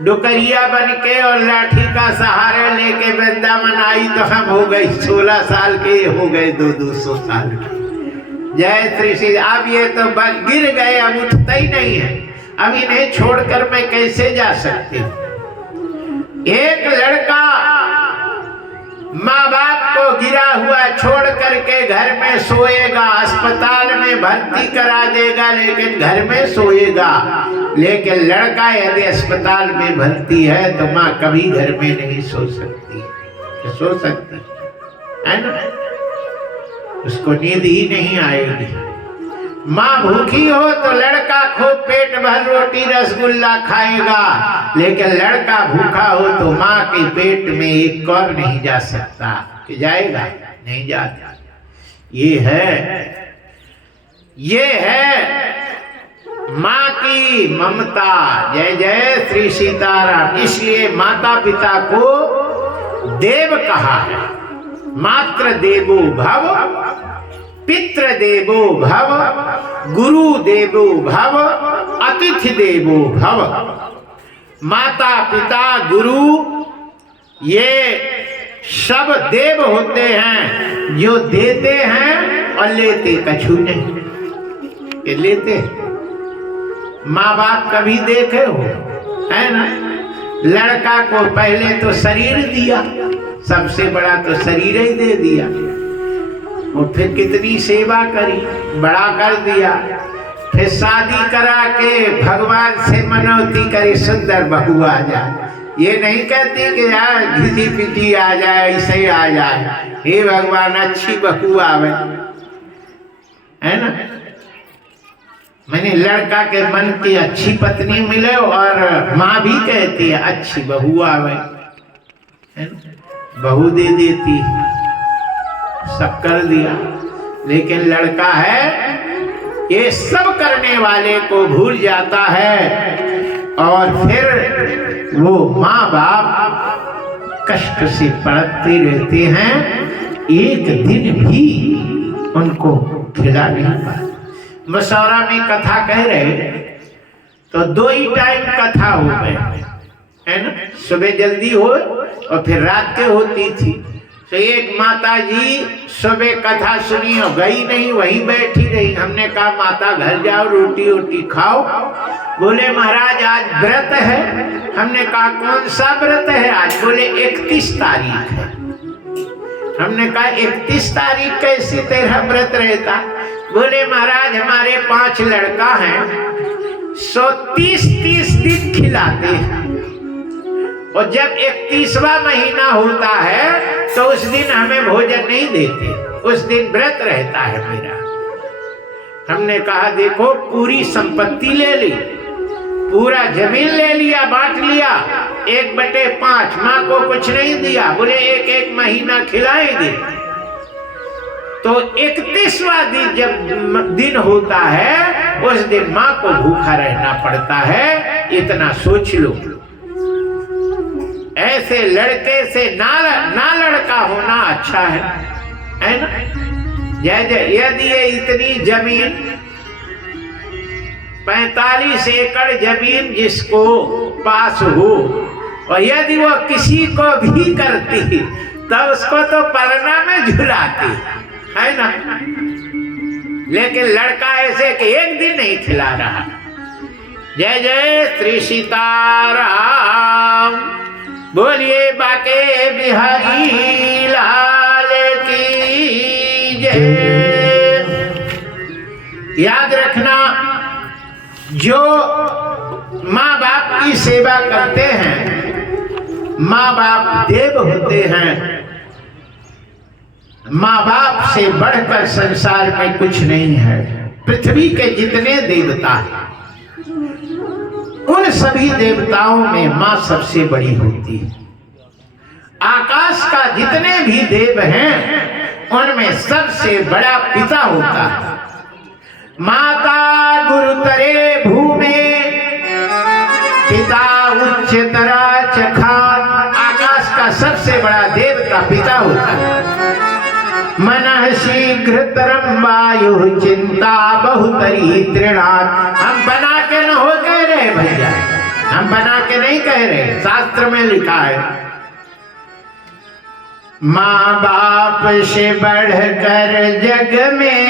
डुकरिया बन के और लाठी का सहारा लेके वृंदावन आई तो हम हो गए 16 साल के, हो गए 200 साल के। जय श्री श्री। अब ये तो गिर गए, अब उठता ही नहीं है। अब इन्हें छोड़कर मैं कैसे जा सकती। एक लड़का माँ बाप को गिरा हुआ छोड़ करके घर में सोएगा, अस्पताल में भर्ती करा देगा लेकिन घर में सोएगा। लेकिन लड़का यदि अस्पताल में भर्ती है तो माँ कभी घर में नहीं सो सकती, सो सकती है ना, उसको नींद ही नहीं आएगी। माँ भूखी हो तो लड़का खूब पेट भर रोटी रसगुल्ला खाएगा, लेकिन लड़का भूखा हो तो माँ के पेट में एक कौर नहीं जा सकता। कि जाएगा नहीं जाता। ये है माँ की ममता। जय जय श्री सीताराम। इसलिए माता पिता को देव कहा है। मात्र देवो भव, पितृ देवो भव, गुरु देवो भव, अतिथि देवो भव। माता पिता गुरु ये सब देव होते हैं जो देते हैं और लेते कछु नहीं। ये लेते माँ बाप कभी देखे हो, है ना। लड़का को पहले तो शरीर दिया, सबसे बड़ा तो शरीर ही दे दिया और फिर कितनी सेवा करी, बड़ा कर दिया। फिर शादी करा के भगवान से मनौती करे सुंदर बहू आ जाए। ये नहीं कहती कि यार घिसी पिटी आ जाए, ऐसे ही आ जाए। हे भगवान अच्छी बहू आवे, है ना। मैंने लड़का के मन की अच्छी पत्नी मिले और माँ भी कहती है अच्छी बहू आवे, बहू दे देती, सब कर दिया। लेकिन लड़का है ये सब करने वाले को भूल जाता है और फिर वो माँ बाप कष्ट से पड़ते रहते हैं, एक दिन भी उनको खिला नहीं पाते। मसौरा में कथा कह रहे तो 2 ही टाइम कथा हो गए है ना, सुबह जल्दी हो और फिर रात के होती थी। तो एक माता जी सुबह कथा सुनी और गई नहीं, वहीं बैठी रही। हमने कहा माता घर जाओ, रोटी वोटी खाओ। बोले महाराज आज व्रत है। हमने कहा कौन सा व्रत है आज? बोले 31 तारीख है। हमने कहा 31 तारीख कैसी तेरा व्रत रहता? बोले महाराज हमारे 5 लड़का हैं, 30 दिन खिलाते हैं और जब 31वां महीना होता है तो उस दिन हमें भोजन नहीं देते, उस दिन व्रत रहता है मेरा। हमने कहा देखो पूरी संपत्ति ले ली, पूरा जमीन ले लिया, बांट लिया 1/5, माँ को कुछ नहीं दिया। बोले एक महीना खिलाएंगे। तो 31वां दिन जब दिन होता है उस दिन माँ को भूखा रहना पड़ता है। इतना सोच लो। ऐसे लड़के से ना लड़का होना अच्छा है ना। यदि ये इतनी जमीन 45 एकड़ जमीन जिसको पास हो और यदि वो किसी को भी करती तब उसको तो पलना में झुलाती है ना। लेकिन लड़का ऐसे कि एक दिन नहीं खिला रहा। जय जय श्री सीताराम, बोलिए बाके बिहारी लाल की जय। याद रखना जो माँ बाप की सेवा करते हैं, माँ बाप देव होते हैं। माँ बाप से बढ़कर संसार में कुछ नहीं है। पृथ्वी के जितने देवता हैं उन सभी देवताओं में माँ सबसे बड़ी होती है। आकाश का जितने भी देव हैं उनमें सबसे बड़ा पिता होता है। माता गुरुतरे भूमे पिता उच्चतरा चखात। आकाश का सबसे बड़ा देवता पिता होता है। मनः शीघ्रतरम वायु चिंता बहुतरी तृणात्। हम बना के न हो कह रहे भैया, हम बना के नहीं कह रहे, शास्त्र में लिखा है माँ बाप से बढ़कर जग में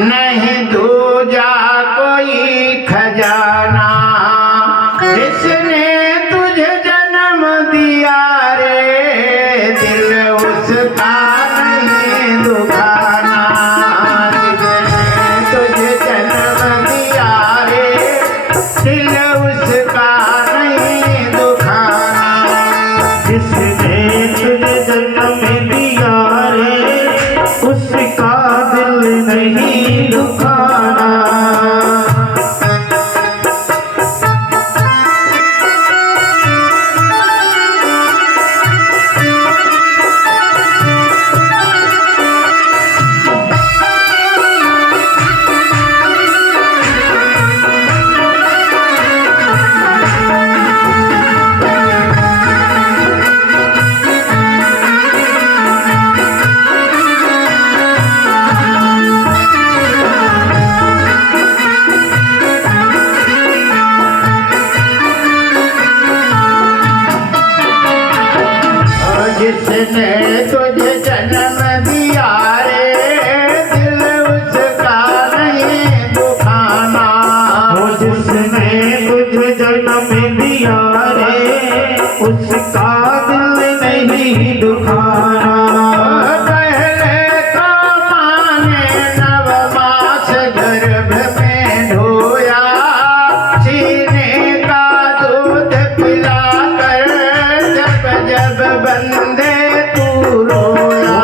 नहीं दूजा कोई खजाना। जिसने तुझे जन्म दिया रे दिल उसका नहीं दुखाना। जिसने तुझे जन्म दिया रे दिल उसका नहीं दुखाना। जिसने तुझे जन्म दिया रे उसका दिल नहीं दुखाना। जिसने तुझे जन्म दिया रे दिल उसका नहीं दुखाना। जिसने तुझे जन्म दिया रे उसका दिल नहीं दुखाना। पहले तो माँ ने 9 मास गर्भ में ढोया, सीने का दूध पिलाकर जब जब बंदे तू रोया।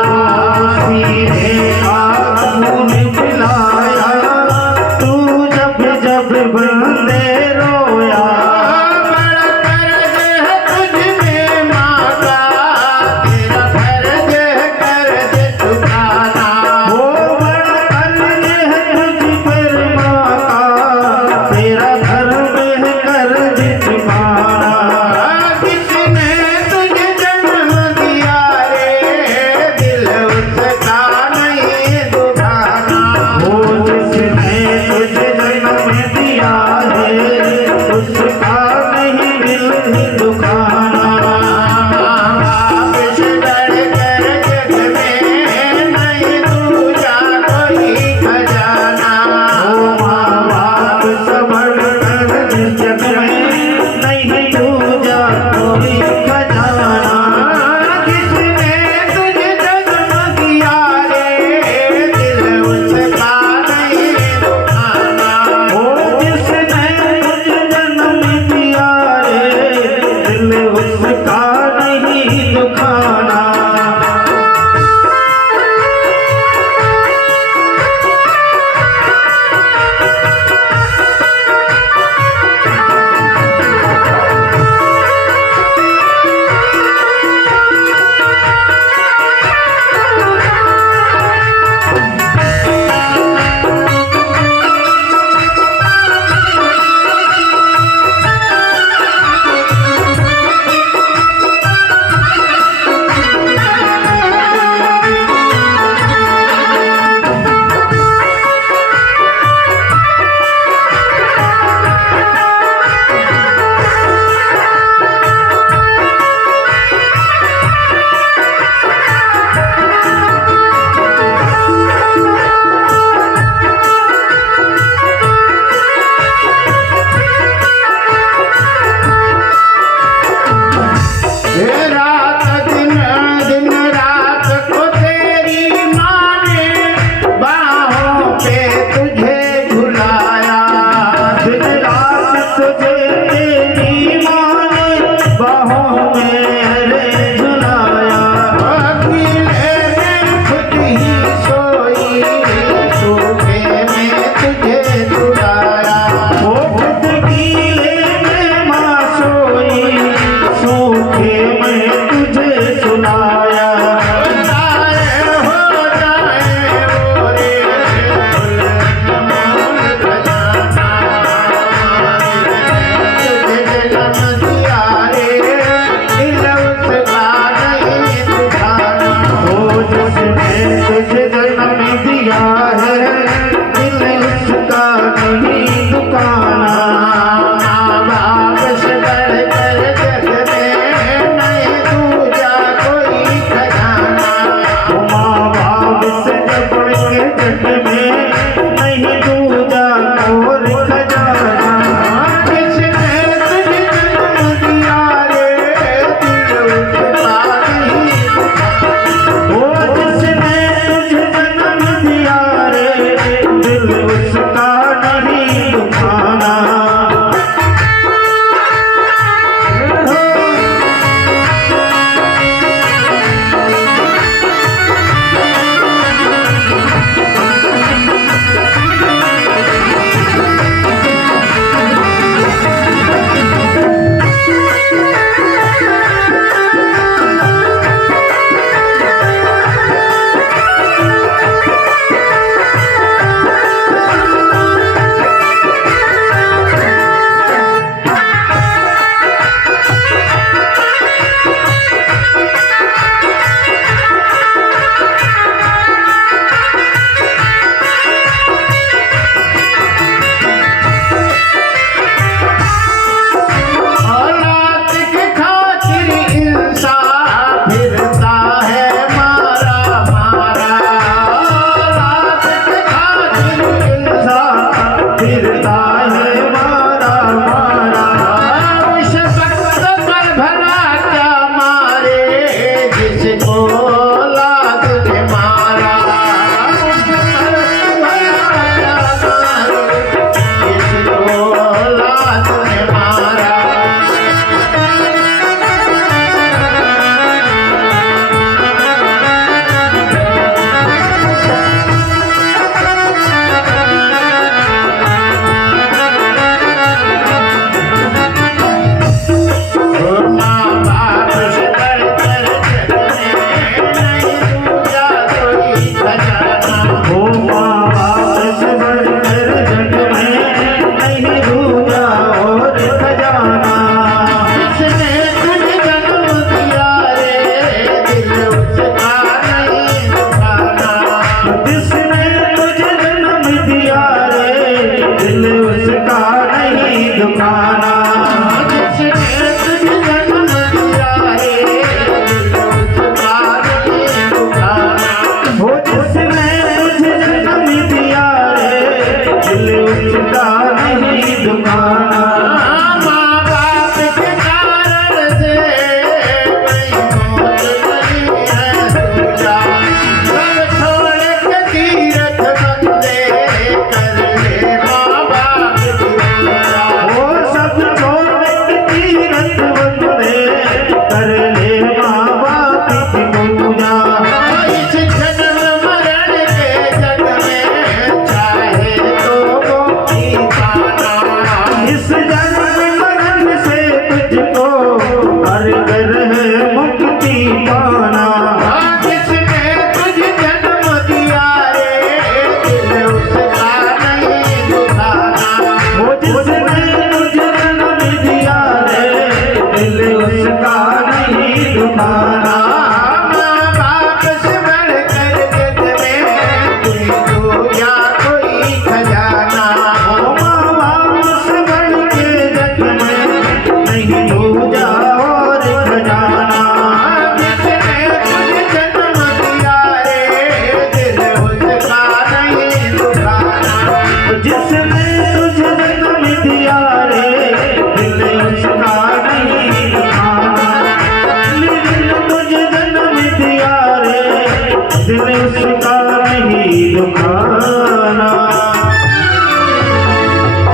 दिल उसका नहीं दुखाना।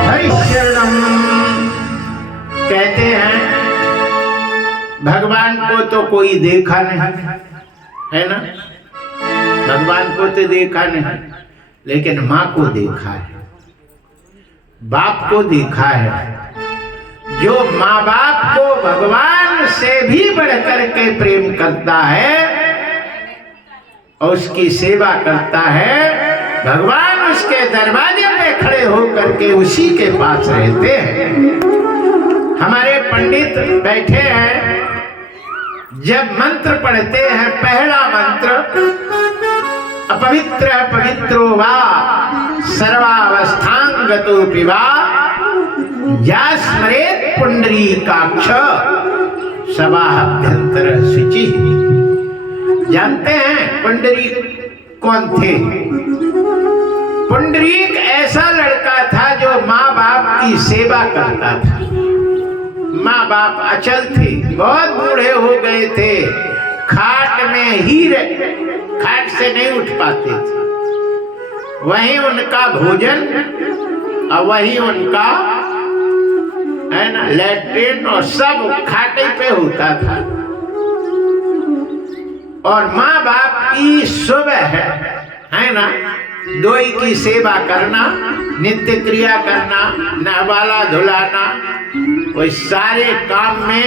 हरिशरणम कहते हैं भगवान को तो कोई देखा नहीं है ना, भगवान को तो देखा नहीं, लेकिन माँ को देखा है, बाप को देखा है। जो माँ बाप को भगवान से भी बढ़कर के प्रेम करता है और उसकी सेवा करता है, भगवान उसके दरवाजे पे खड़े होकर के उसी के पास रहते हैं। हमारे पंडित बैठे हैं, जब मंत्र पढ़ते हैं, पहला मंत्र अपवित्र पवित्रो वा सर्वावस्थांगतोऽपि वा या स्मरेत् पुंडरीकाक्ष सबाभ्यंतर शुचि। जानते हैं पुंडरीक कौन थे? पुंडरीक ऐसा लड़का था जो माँ बाप की सेवा करता था। माँ बाप अचल थे, बहुत बूढ़े हो गए थे, खाट में ही खाट से नहीं उठ पाते थे, वही उनका भोजन और वही उनका है ना लैट्रिन और सब खाटे पे होता था। और माँ बाप की सुबह है ना दोई की सेवा करना, नित्य क्रिया करना, नहवाला धुलाना, वो सारे काम में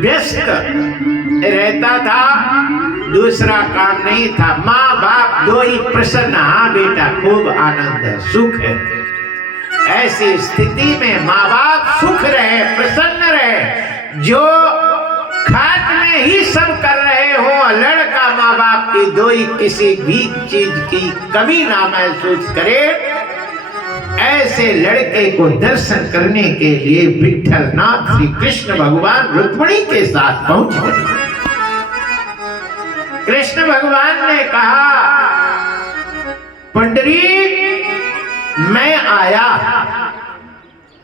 व्यस्त रहता था, दूसरा काम नहीं था। माँ बाप दो ही प्रसन्न, हाँ बेटा खूब आनंद है, सुख है। ऐसी स्थिति में माँ बाप सुख रहे, प्रसन्न रहे, जो खाट में ही सब कर रहे हो, लड़का माँ बाप की दो ही किसी भी चीज की कमी ना महसूस करे, ऐसे लड़के को दर्शन करने के लिए विठ्ठलनाथ श्री कृष्ण भगवान रुक्मिणी के साथ पहुंच गए। कृष्ण भगवान ने कहा, पुंडरीक मैं आया,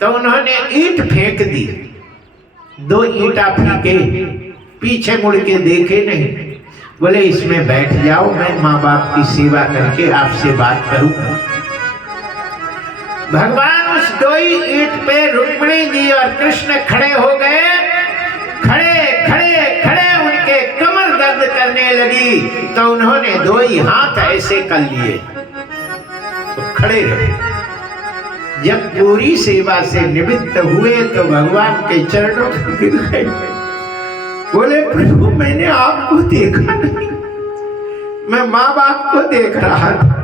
तो उन्होंने ईंट फेंक दी, दो ईंटा फेंके, पीछे मुड़ के देखे नहीं, बोले इसमें बैठ जाओ, मैं माँ बाप की सेवा करके आपसे बात करूंगा। भगवान उस दो ईंट पे रुक्मिणी जी और कृष्ण खड़े हो गए। खड़े खड़े खड़े उनके कमर दर्द करने लगी, तो उन्होंने दो ही हाथ ऐसे कर लिए, तो खड़े रहे। जब पूरी सेवा से निवृत्त हुए तो भगवान के चरणों में गिर गए, बोले प्रभु मैंने आपको देखा नहीं, मैं माँ बाप को देख रहा था।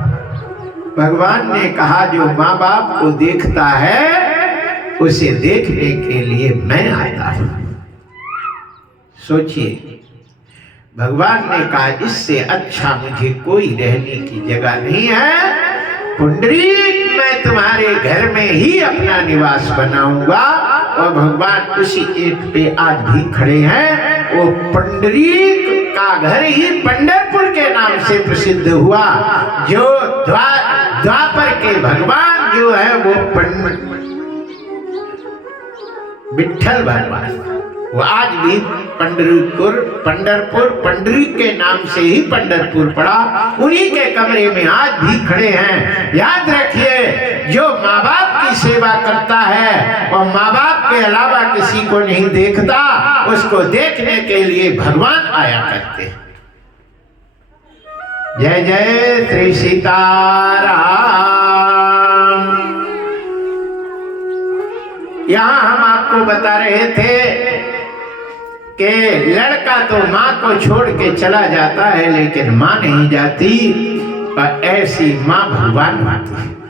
भगवान ने कहा, जो माँ बाप को देखता है उसे देखने के लिए मैं आता हूं। सोचिए, भगवान ने कहा इससे अच्छा मुझे कोई रहने की जगह नहीं है, पुंडरीक मैं तुम्हारे घर में ही अपना निवास बनाऊंगा। और भगवान उसी ईंट पे आज भी खड़े हैं। वो पुंडरीक का घर ही पंढरपुर के नाम से प्रसिद्ध हुआ। जो द्वापर के भगवान जो है वो विठ्ठल भगवान, वो आज भी पंढरपुर पंडरीक के नाम से ही पंढरपुर पड़ा, उन्हीं के कमरे में आज भी खड़े हैं। याद रखिए, जो माँ बाप की सेवा करता है और माँ बाप के अलावा किसी को नहीं देखता, उसको देखने के लिए भगवान आया करते हैं। जय जय श्री सीताराम। यहाँ हम आपको बता रहे थे कि लड़का तो माँ को छोड़ के चला जाता है, लेकिन माँ नहीं जाती, और ऐसी माँ भगवान होती है।